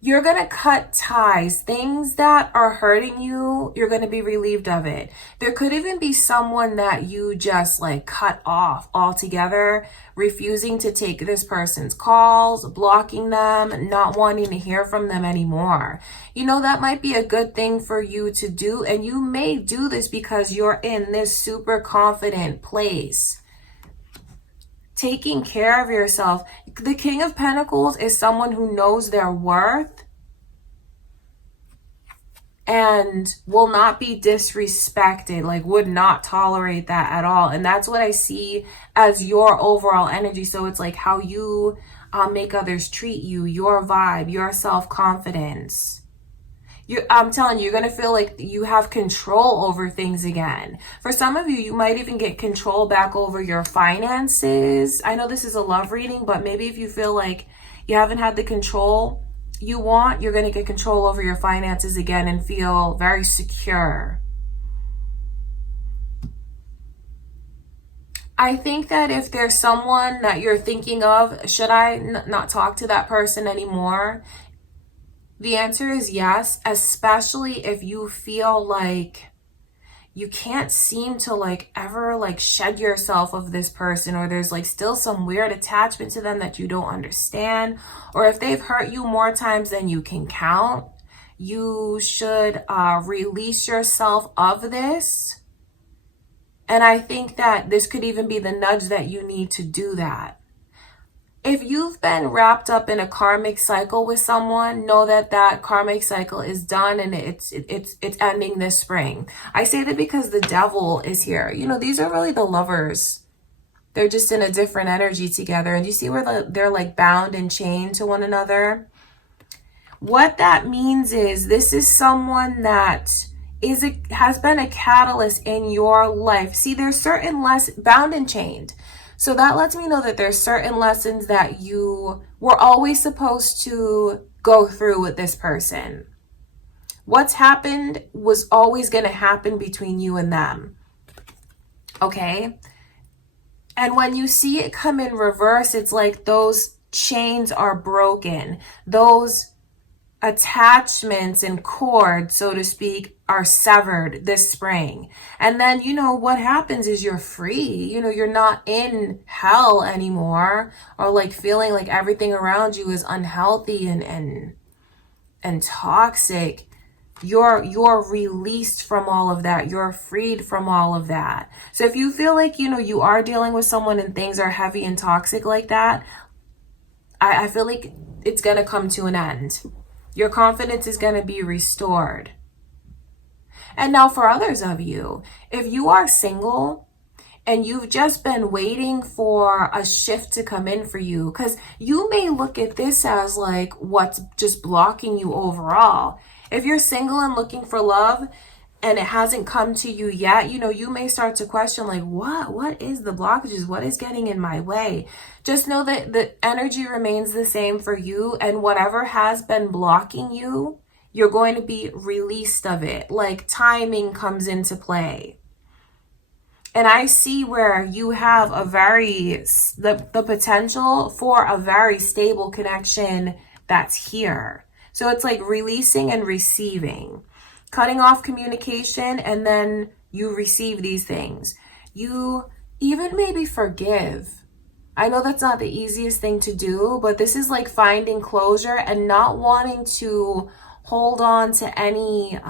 You're going to cut ties. Things that are hurting you, you're going to be relieved of it. There could even be someone that you just like cut off altogether, refusing to take this person's calls, blocking them, not wanting to hear from them anymore. You know, that might be a good thing for you to do. And you may do this because you're in this super confident place, taking care of yourself. The King of Pentacles is someone who knows their worth and will not be disrespected, like would not tolerate that at all. And that's what I see as your overall energy. So it's like how you make others treat you, your vibe, your self-confidence. I'm telling you, you're going to feel like you have control over things again. For some of you, you might even get control back over your finances. I know this is a love reading, but maybe if you feel like you haven't had the control you want, you're going to get control over your finances again and feel very secure. I think that if there's someone that you're thinking of, should I not talk to that person anymore? The answer is yes, especially if you feel like you can't seem to like ever like shed yourself of this person, or there's like still some weird attachment to them that you don't understand, or if they've hurt you more times than you can count. You should release yourself of this. And I think that this could even be the nudge that you need to do that. If you've been wrapped up in a karmic cycle with someone, know that that karmic cycle is done and it's ending this spring. I say that because the devil is here. You know, these are really the lovers. They're just in a different energy together. And you see where they're like bound and chained to one another? What that means is this is someone that has been a catalyst in your life. See, there's certain lessons, bound and chained. So that lets me know that there's certain lessons that you were always supposed to go through with this person. What's happened was always going to happen between you and them. Okay? And when you see it come in reverse, it's like those chains are broken. Those attachments and cords, so to speak, are severed this spring. And then, you know, what happens is you're free. You know, you're not in hell anymore, or like feeling like everything around you is unhealthy and toxic. You're released from all of that. You're freed from all of that. So if you feel like, you know, you are dealing with someone and things are heavy and toxic like that, I feel like it's going to come to an end. Your confidence is going to be restored. And now for others of you, if you are single and you've just been waiting for a shift to come in for you, because you may look at this as like what's just blocking you overall. If you're single and looking for love and it hasn't come to you yet, you know, you may start to question like, what is the blockages? What is getting in my way? Just know that the energy remains the same for you, and whatever has been blocking you, you're going to be released of it. Like timing comes into play. And I see where you have the potential for a very stable connection that's here. So it's like releasing and receiving. Cutting off communication, and then you receive these things. You even maybe forgive. I know that's not the easiest thing to do, but this is like finding closure and not wanting to hold on to any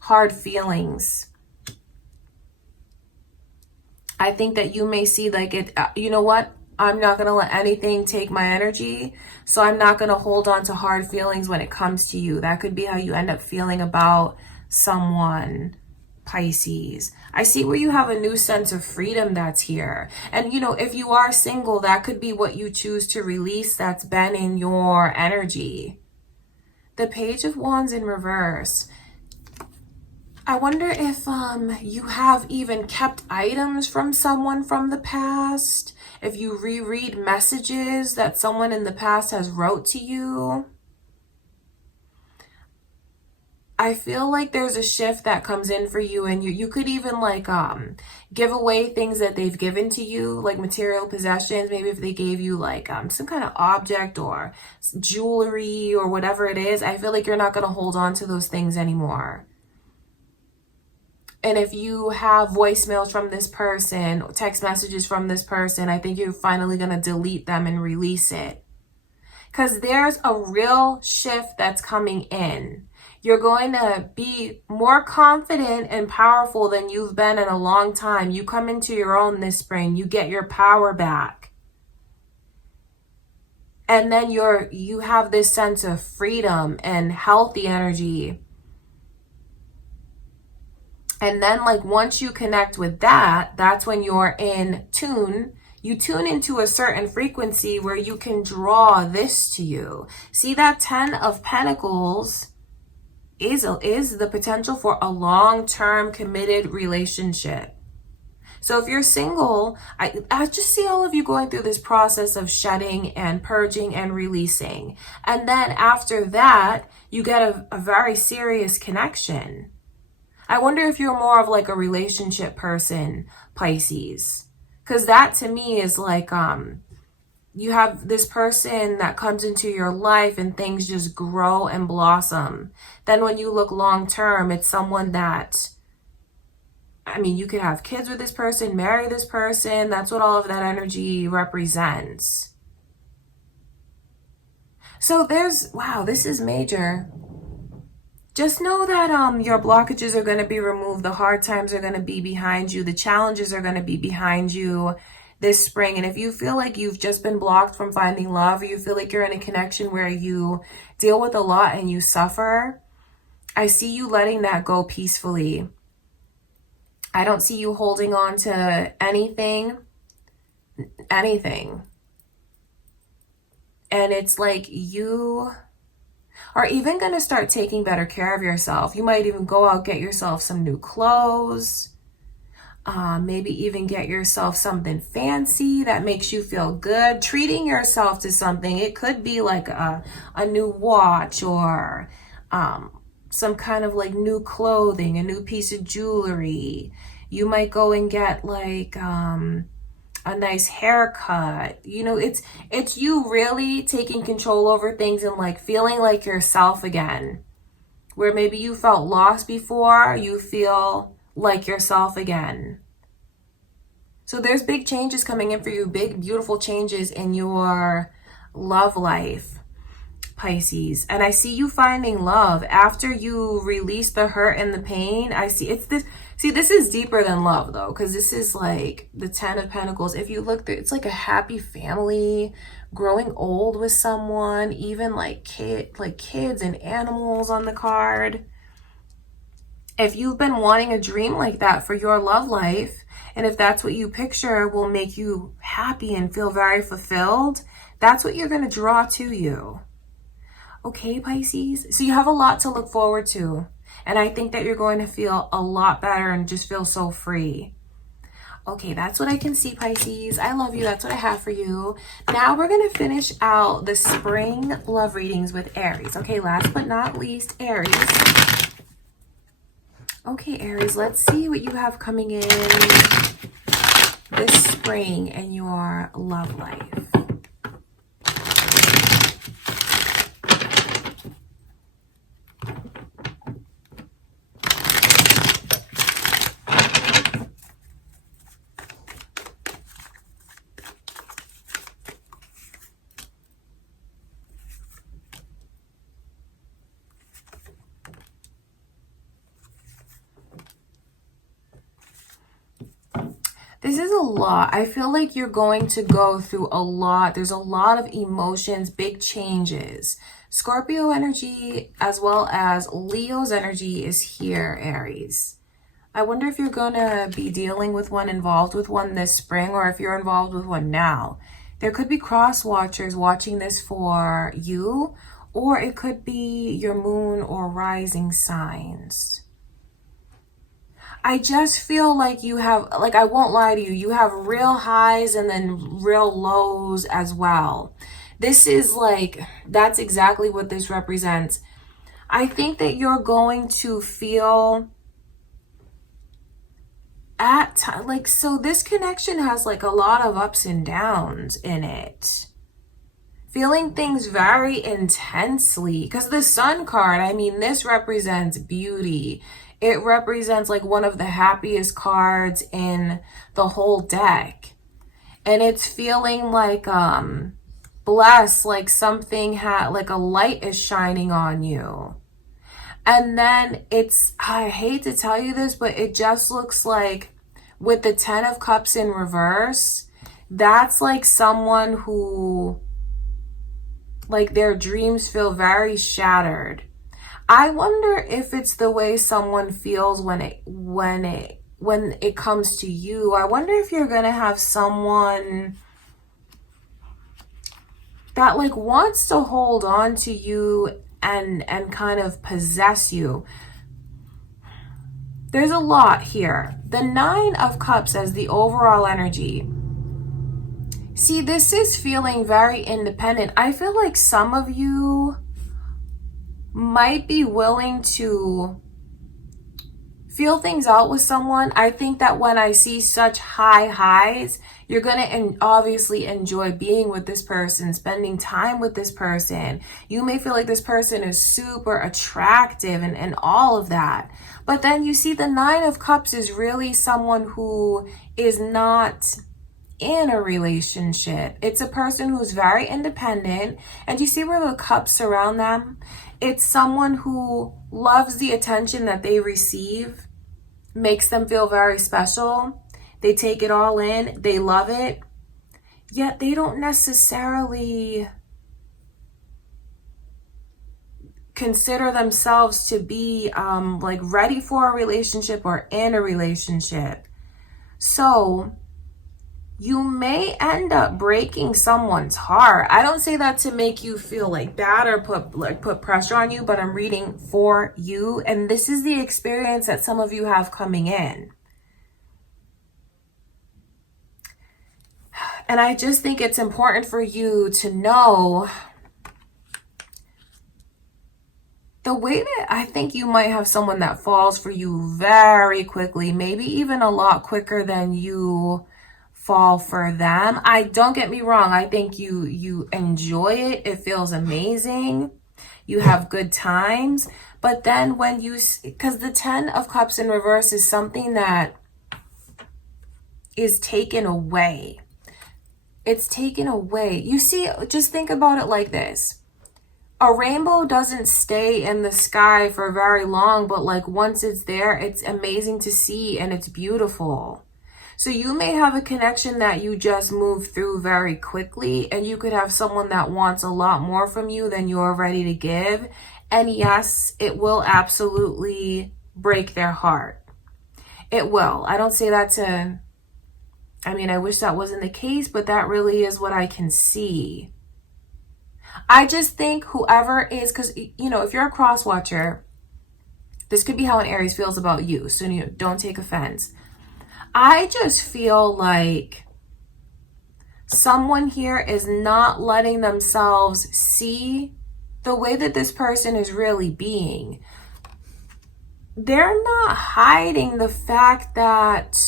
hard feelings. I think that you may see like it, you know what? I'm not going to let anything take my energy. So I'm not going to hold on to hard feelings when it comes to you. That could be how you end up feeling about someone, Pisces. I see where you have a new sense of freedom that's here. And, you know, if you are single, that could be what you choose to release that's been in your energy. The Page of Wands in reverse. I wonder if you have even kept items from someone from the past. If you reread messages that someone in the past has wrote to you. I feel like there's a shift that comes in for you, and you could even like give away things that they've given to you, like material possessions. Maybe if they gave you like some kind of object or jewelry or whatever it is, I feel like you're not going to hold on to those things anymore. And if you have voicemails from this person, text messages from this person, I think you're finally going to delete them and release it. Because there's a real shift that's coming in. You're going to be more confident and powerful than you've been in a long time. You come into your own this spring. You get your power back. And then you have this sense of freedom and healthy energy. And then like once you connect with that, that's when you're in tune. You tune into a certain frequency where you can draw this to you. See, that 10 of Pentacles is the potential for a long-term committed relationship. So if you're single, I just see all of you going through this process of shedding and purging and releasing. And then after that, you get a very serious connection. I wonder if you're more of like a relationship person, Pisces. Because that to me is like, you have this person that comes into your life and things just grow and blossom. Then when you look long term, it's someone that, I mean, you could have kids with this person, marry this person. That's what all of that energy represents. So wow, this is major. Just know that your blockages are going to be removed. The hard times are going to be behind you. The challenges are going to be behind you this spring. And if you feel like you've just been blocked from finding love, or you feel like you're in a connection where you deal with a lot and you suffer, I see you letting that go peacefully. I don't see you holding on to anything. And it's like you are even going to start taking better care of yourself. You might even go out, get yourself some new clothes. Maybe even get yourself something fancy that makes you feel good. Treating yourself to something. It could be like a new watch or some kind of like new clothing, a new piece of jewelry. You might go and get like a nice haircut. You know, it's you really taking control over things and like feeling like yourself again. Where maybe you felt lost before, you feel like yourself again. So there's big changes coming in for you, big beautiful changes in your love life, Pisces. And I see you finding love after you release the hurt and the pain. I see this is deeper than love though, because this is like the 10 of Pentacles. If you look through, it's like a happy family, growing old with someone, even like kids and animals on the card. If you've been wanting a dream like that for your love life, and if that's what you picture will make you happy and feel very fulfilled, that's what you're going to draw to you. Okay, Pisces? So you have a lot to look forward to. And I think that you're going to feel a lot better and just feel so free. Okay, that's what I can see, Pisces. I love you. That's what I have for you. Now we're going to finish out the spring love readings with Aries. Okay, last but not least, Aries. Okay, Aries, let's see what you have coming in this spring in your love life. This is a lot. I feel like you're going to go through a lot. There's a lot of emotions, big changes. Scorpio energy as well as Leo's energy is here, Aries. I wonder if you're going to be dealing with one, involved with one this spring, or if you're involved with one now. There could be cross watchers watching this for you, or it could be your moon or rising signs. I just feel like you have, like, I won't lie to you, you have real highs and then real lows as well. This is like, that's exactly what this represents. I think that you're going to feel at time, like, so this connection has like a lot of ups and downs in it. Feeling things very intensely, because the Sun card, I mean, this represents beauty. It represents like one of the happiest cards in the whole deck. And it's feeling like blessed, like something like a light is shining on you. And then it's, I hate to tell you this, but it just looks like with the 10 of Cups in reverse, that's like someone who, like, their dreams feel very shattered. I wonder if it's the way someone feels when it comes to you. I wonder if you're going to have someone that like wants to hold on to you and kind of possess you. There's a lot here. The 9 of Cups as the overall energy. See, this is feeling very independent. I feel like some of you might be willing to feel things out with someone. I think that when I see such high highs, you're going to obviously enjoy being with this person, spending time with this person. You may feel like this person is super attractive and all of that. But then you see the 9 of Cups is really someone who is not in a relationship. It's a person who's very independent. And you see where the cups surround them? It's someone who loves the attention that they receive, makes them feel very special. They take it all in. They love it. Yet they don't necessarily consider themselves to be like ready for a relationship or in a relationship. So you may end up breaking someone's heart. I don't say that to make you feel like bad or put pressure on you, but I'm reading for you. And this is the experience that some of you have coming in. And I just think it's important for you to know the way that I think you might have someone that falls for you very quickly, maybe even a lot quicker than you fall for them. Don't get me wrong. I think you enjoy it. It feels amazing. You have good times. But then when because the 10 of Cups in reverse is something that is taken away. It's taken away. You see, just think about it like this. A rainbow doesn't stay in the sky for very long, but like once it's there, it's amazing to see and it's beautiful. So you may have a connection that you just move through very quickly, and you could have someone that wants a lot more from you than you're ready to give. And yes, it will absolutely break their heart. It will. I don't say that to, I mean, I wish that wasn't the case, but that really is what I can see. I just think whoever is, because, you know, if you're a cross watcher, this could be how an Aries feels about you. So don't take offense. I just feel like someone here is not letting themselves see the way that this person is really being. They're not hiding the fact that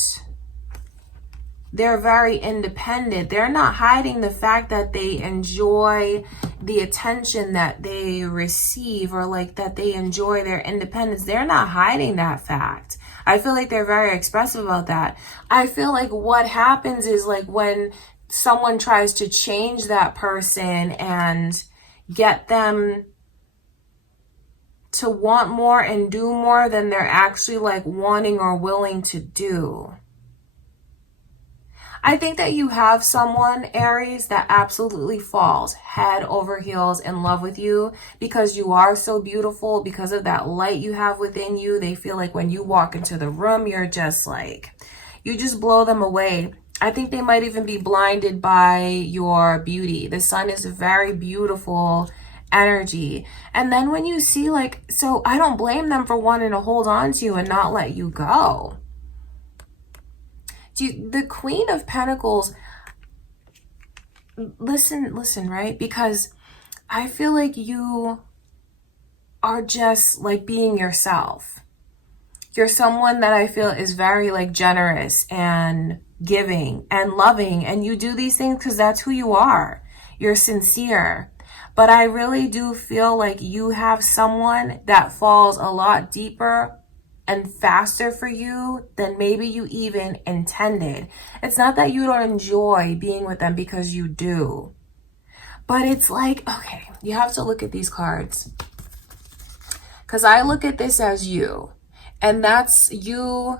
they're very independent. They're not hiding the fact that they enjoy the attention that they receive, or like that they enjoy their independence. They're not hiding that fact. I feel like they're very expressive about that. I feel like what happens is like when someone tries to change that person and get them to want more and do more than they're actually like wanting or willing to do. I think that you have someone, Aries, that absolutely falls head over heels in love with you because you are so beautiful, because of that light you have within you. They feel like when you walk into the room, you're just like, you just blow them away. I think they might even be blinded by your beauty. The sun is a very beautiful energy. And then when you see like, so I don't blame them for wanting to hold on to you and not let you go. The Queen of Pentacles, listen, right? Because I feel like you are just like being yourself. You're someone that I feel is very like generous and giving and loving, and you do these things because that's who you are. You're sincere. But I really do feel like you have someone that falls a lot deeper and faster for you than maybe you even intended. It's not that you don't enjoy being with them, because you do. But it's like, okay, you have to look at these cards. Because I look at this as you. And that's you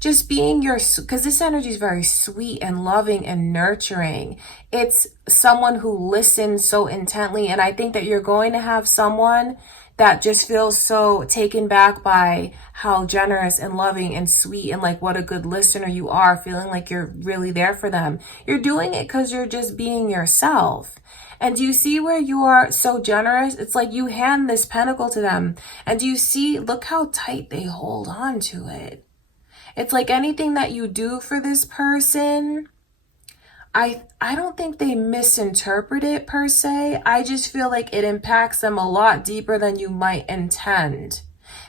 just being your, because this energy is very sweet and loving and nurturing. It's someone who listens so intently. And I think that you're going to have someone that just feels so taken back by how generous and loving and sweet and like what a good listener you are, feeling like you're really there for them. You're doing it because you're just being yourself. And do you see where you are so generous? It's like you hand this pentacle to them. And do you see, look how tight they hold on to it. It's like anything that you do for this person, I don't think they misinterpret it per se. I just feel like it impacts them a lot deeper than you might intend.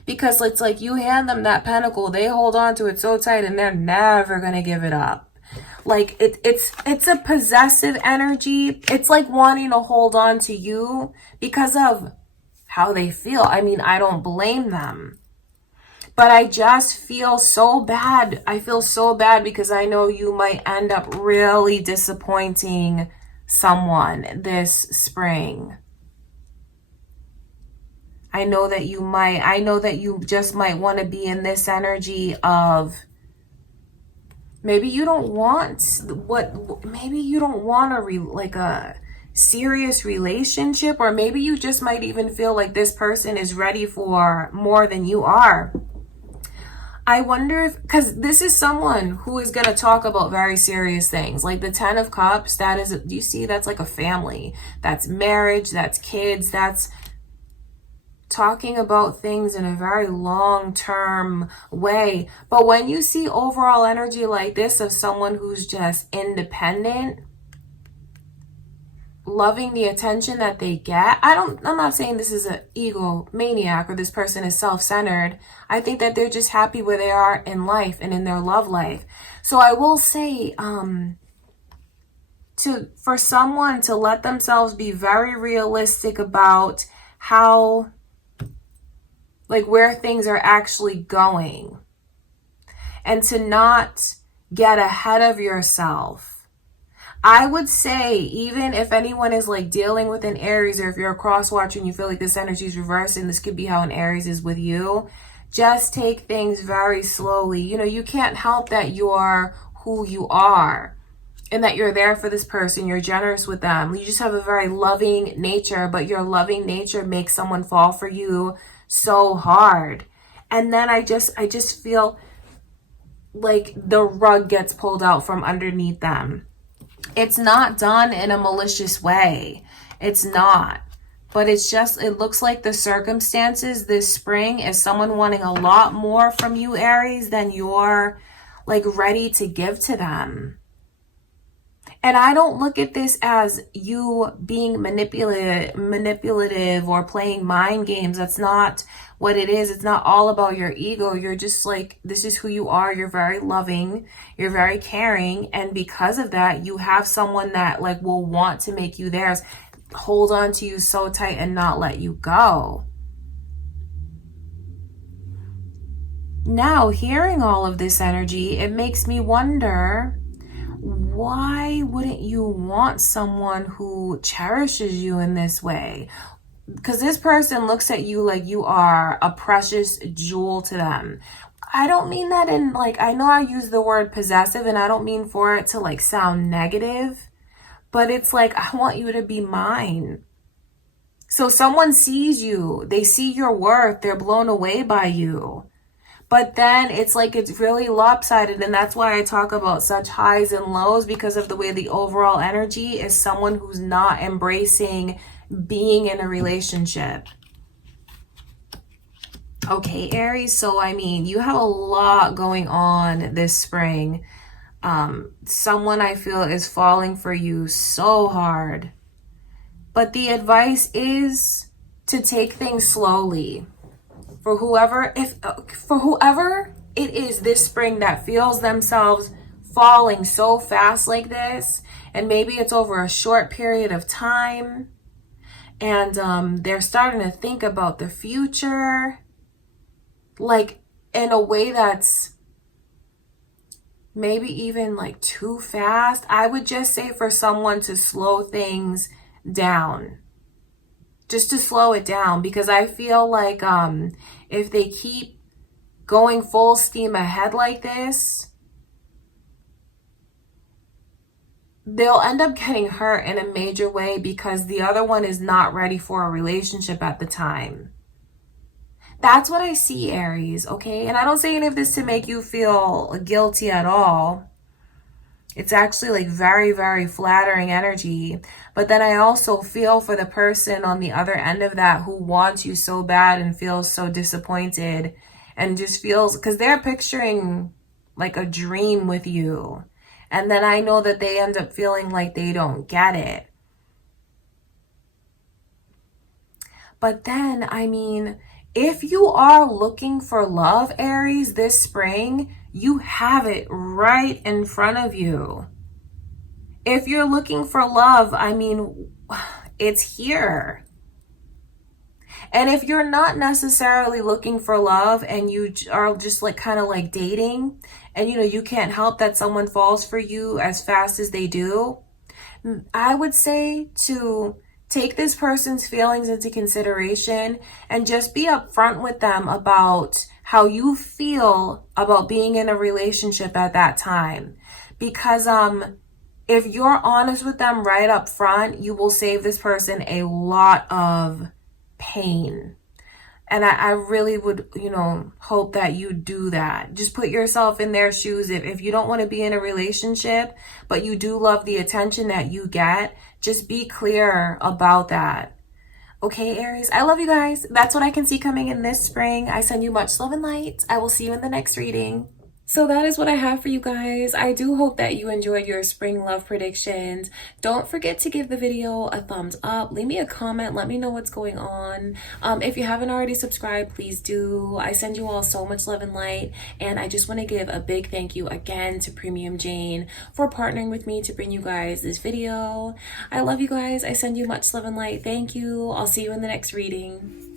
Because it's like you hand them that pentacle, they hold on to it so tight and they're never going to give it up. Like it's a possessive energy. It's like wanting to hold on to you because of how they feel. I mean, I don't blame them. But I just feel so bad. I feel so bad because I know you might end up really disappointing someone this spring. I know that you just might want to be in this energy of maybe you don't want a serious relationship, or maybe you just might even feel like this person is ready for more than you are. I wonder if, because this is someone who is going to talk about very serious things, like the 10 of Cups, that is, do you see, that's like a family, that's marriage, that's kids, that's talking about things in a very long-term way. But when you see overall energy like this of someone who's just independent, loving the attention that they get, I'm not saying this is an egomaniac or this person is self-centered. I think that they're just happy where they are in life and in their love life. So I will say, for someone to let themselves be very realistic about how, like, where things are actually going, and to not get ahead of yourself. I would say, even if anyone is like dealing with an Aries, or if you're a cross watcher and you feel like this energy is reversed, and this could be how an Aries is with you, just take things very slowly. You know, you can't help that you're who you are and that you're there for this person. You're generous with them. You just have a very loving nature, but your loving nature makes someone fall for you so hard. And then I just feel like the rug gets pulled out from underneath them. It's not done in a malicious way. It's not. But it's just, it looks like the circumstances this spring is someone wanting a lot more from you, Aries, than you're like ready to give to them. And I don't look at this as you being manipulative or playing mind games. That's not what it is. It's not all about your ego. You're just like, this is who you are. You're very loving. You're very caring. And because of that, you have someone that like will want to make you theirs, hold on to you so tight and not let you go. Now, hearing all of this energy, it makes me wonder, why wouldn't you want someone who cherishes you in this way? Because this person looks at you like you are a precious jewel to them. I don't mean that in like, I know I use the word possessive and I don't mean for it to like sound negative, but it's like, I want you to be mine. So someone sees you, they see your worth, they're blown away by you. But then it's like it's really lopsided, and that's why I talk about such highs and lows, because of the way the overall energy is someone who's not embracing being in a relationship. Okay, Aries, so I mean, you have a lot going on this spring. Someone I feel is falling for you so hard. But the advice is to take things slowly. For whoever it is this spring that feels themselves falling so fast like this, and maybe it's over a short period of time, and they're starting to think about the future, like in a way that's maybe even like too fast. I would just say for someone to slow things down. Just to slow it down, because I feel like if they keep going full steam ahead like this, they'll end up getting hurt in a major way, because the other one is not ready for a relationship at the time. That's what I see, Aries, okay? And I don't say any of this to make you feel guilty at all. It's actually like very, very flattering energy. But then I also feel for the person on the other end of that who wants you so bad and feels so disappointed and just feels, because they're picturing like a dream with you. And then I know that they end up feeling like they don't get it. But then, I mean, if you are looking for love, Aries, this spring, you have it right in front of you. If you're looking for love, I mean, it's here. And if you're not necessarily looking for love and you are just like kind of like dating, and you can't help that someone falls for you as fast as they do, I would say to take this person's feelings into consideration and just be upfront with them about how you feel about being in a relationship at that time. Because if you're honest with them right up front, you will save this person a lot of pain. And I really would, hope that you do that. Just put yourself in their shoes. If you don't want to be in a relationship, but you do love the attention that you get, just be clear about that. Okay, Aries, I love you guys. That's what I can see coming in this spring. I send you much love and light. I will see you in the next reading. So that is what I have for you guys. I do hope that you enjoyed your spring love predictions. Don't forget to give the video a thumbs up. Leave me a comment. Let me know what's going on. If you haven't already subscribed, please do. I send you all so much love and light. And I just want to give a big thank you again to Premium Jane for partnering with me to bring you guys this video. I love you guys. I send you much love and light. Thank you. I'll see you in the next reading.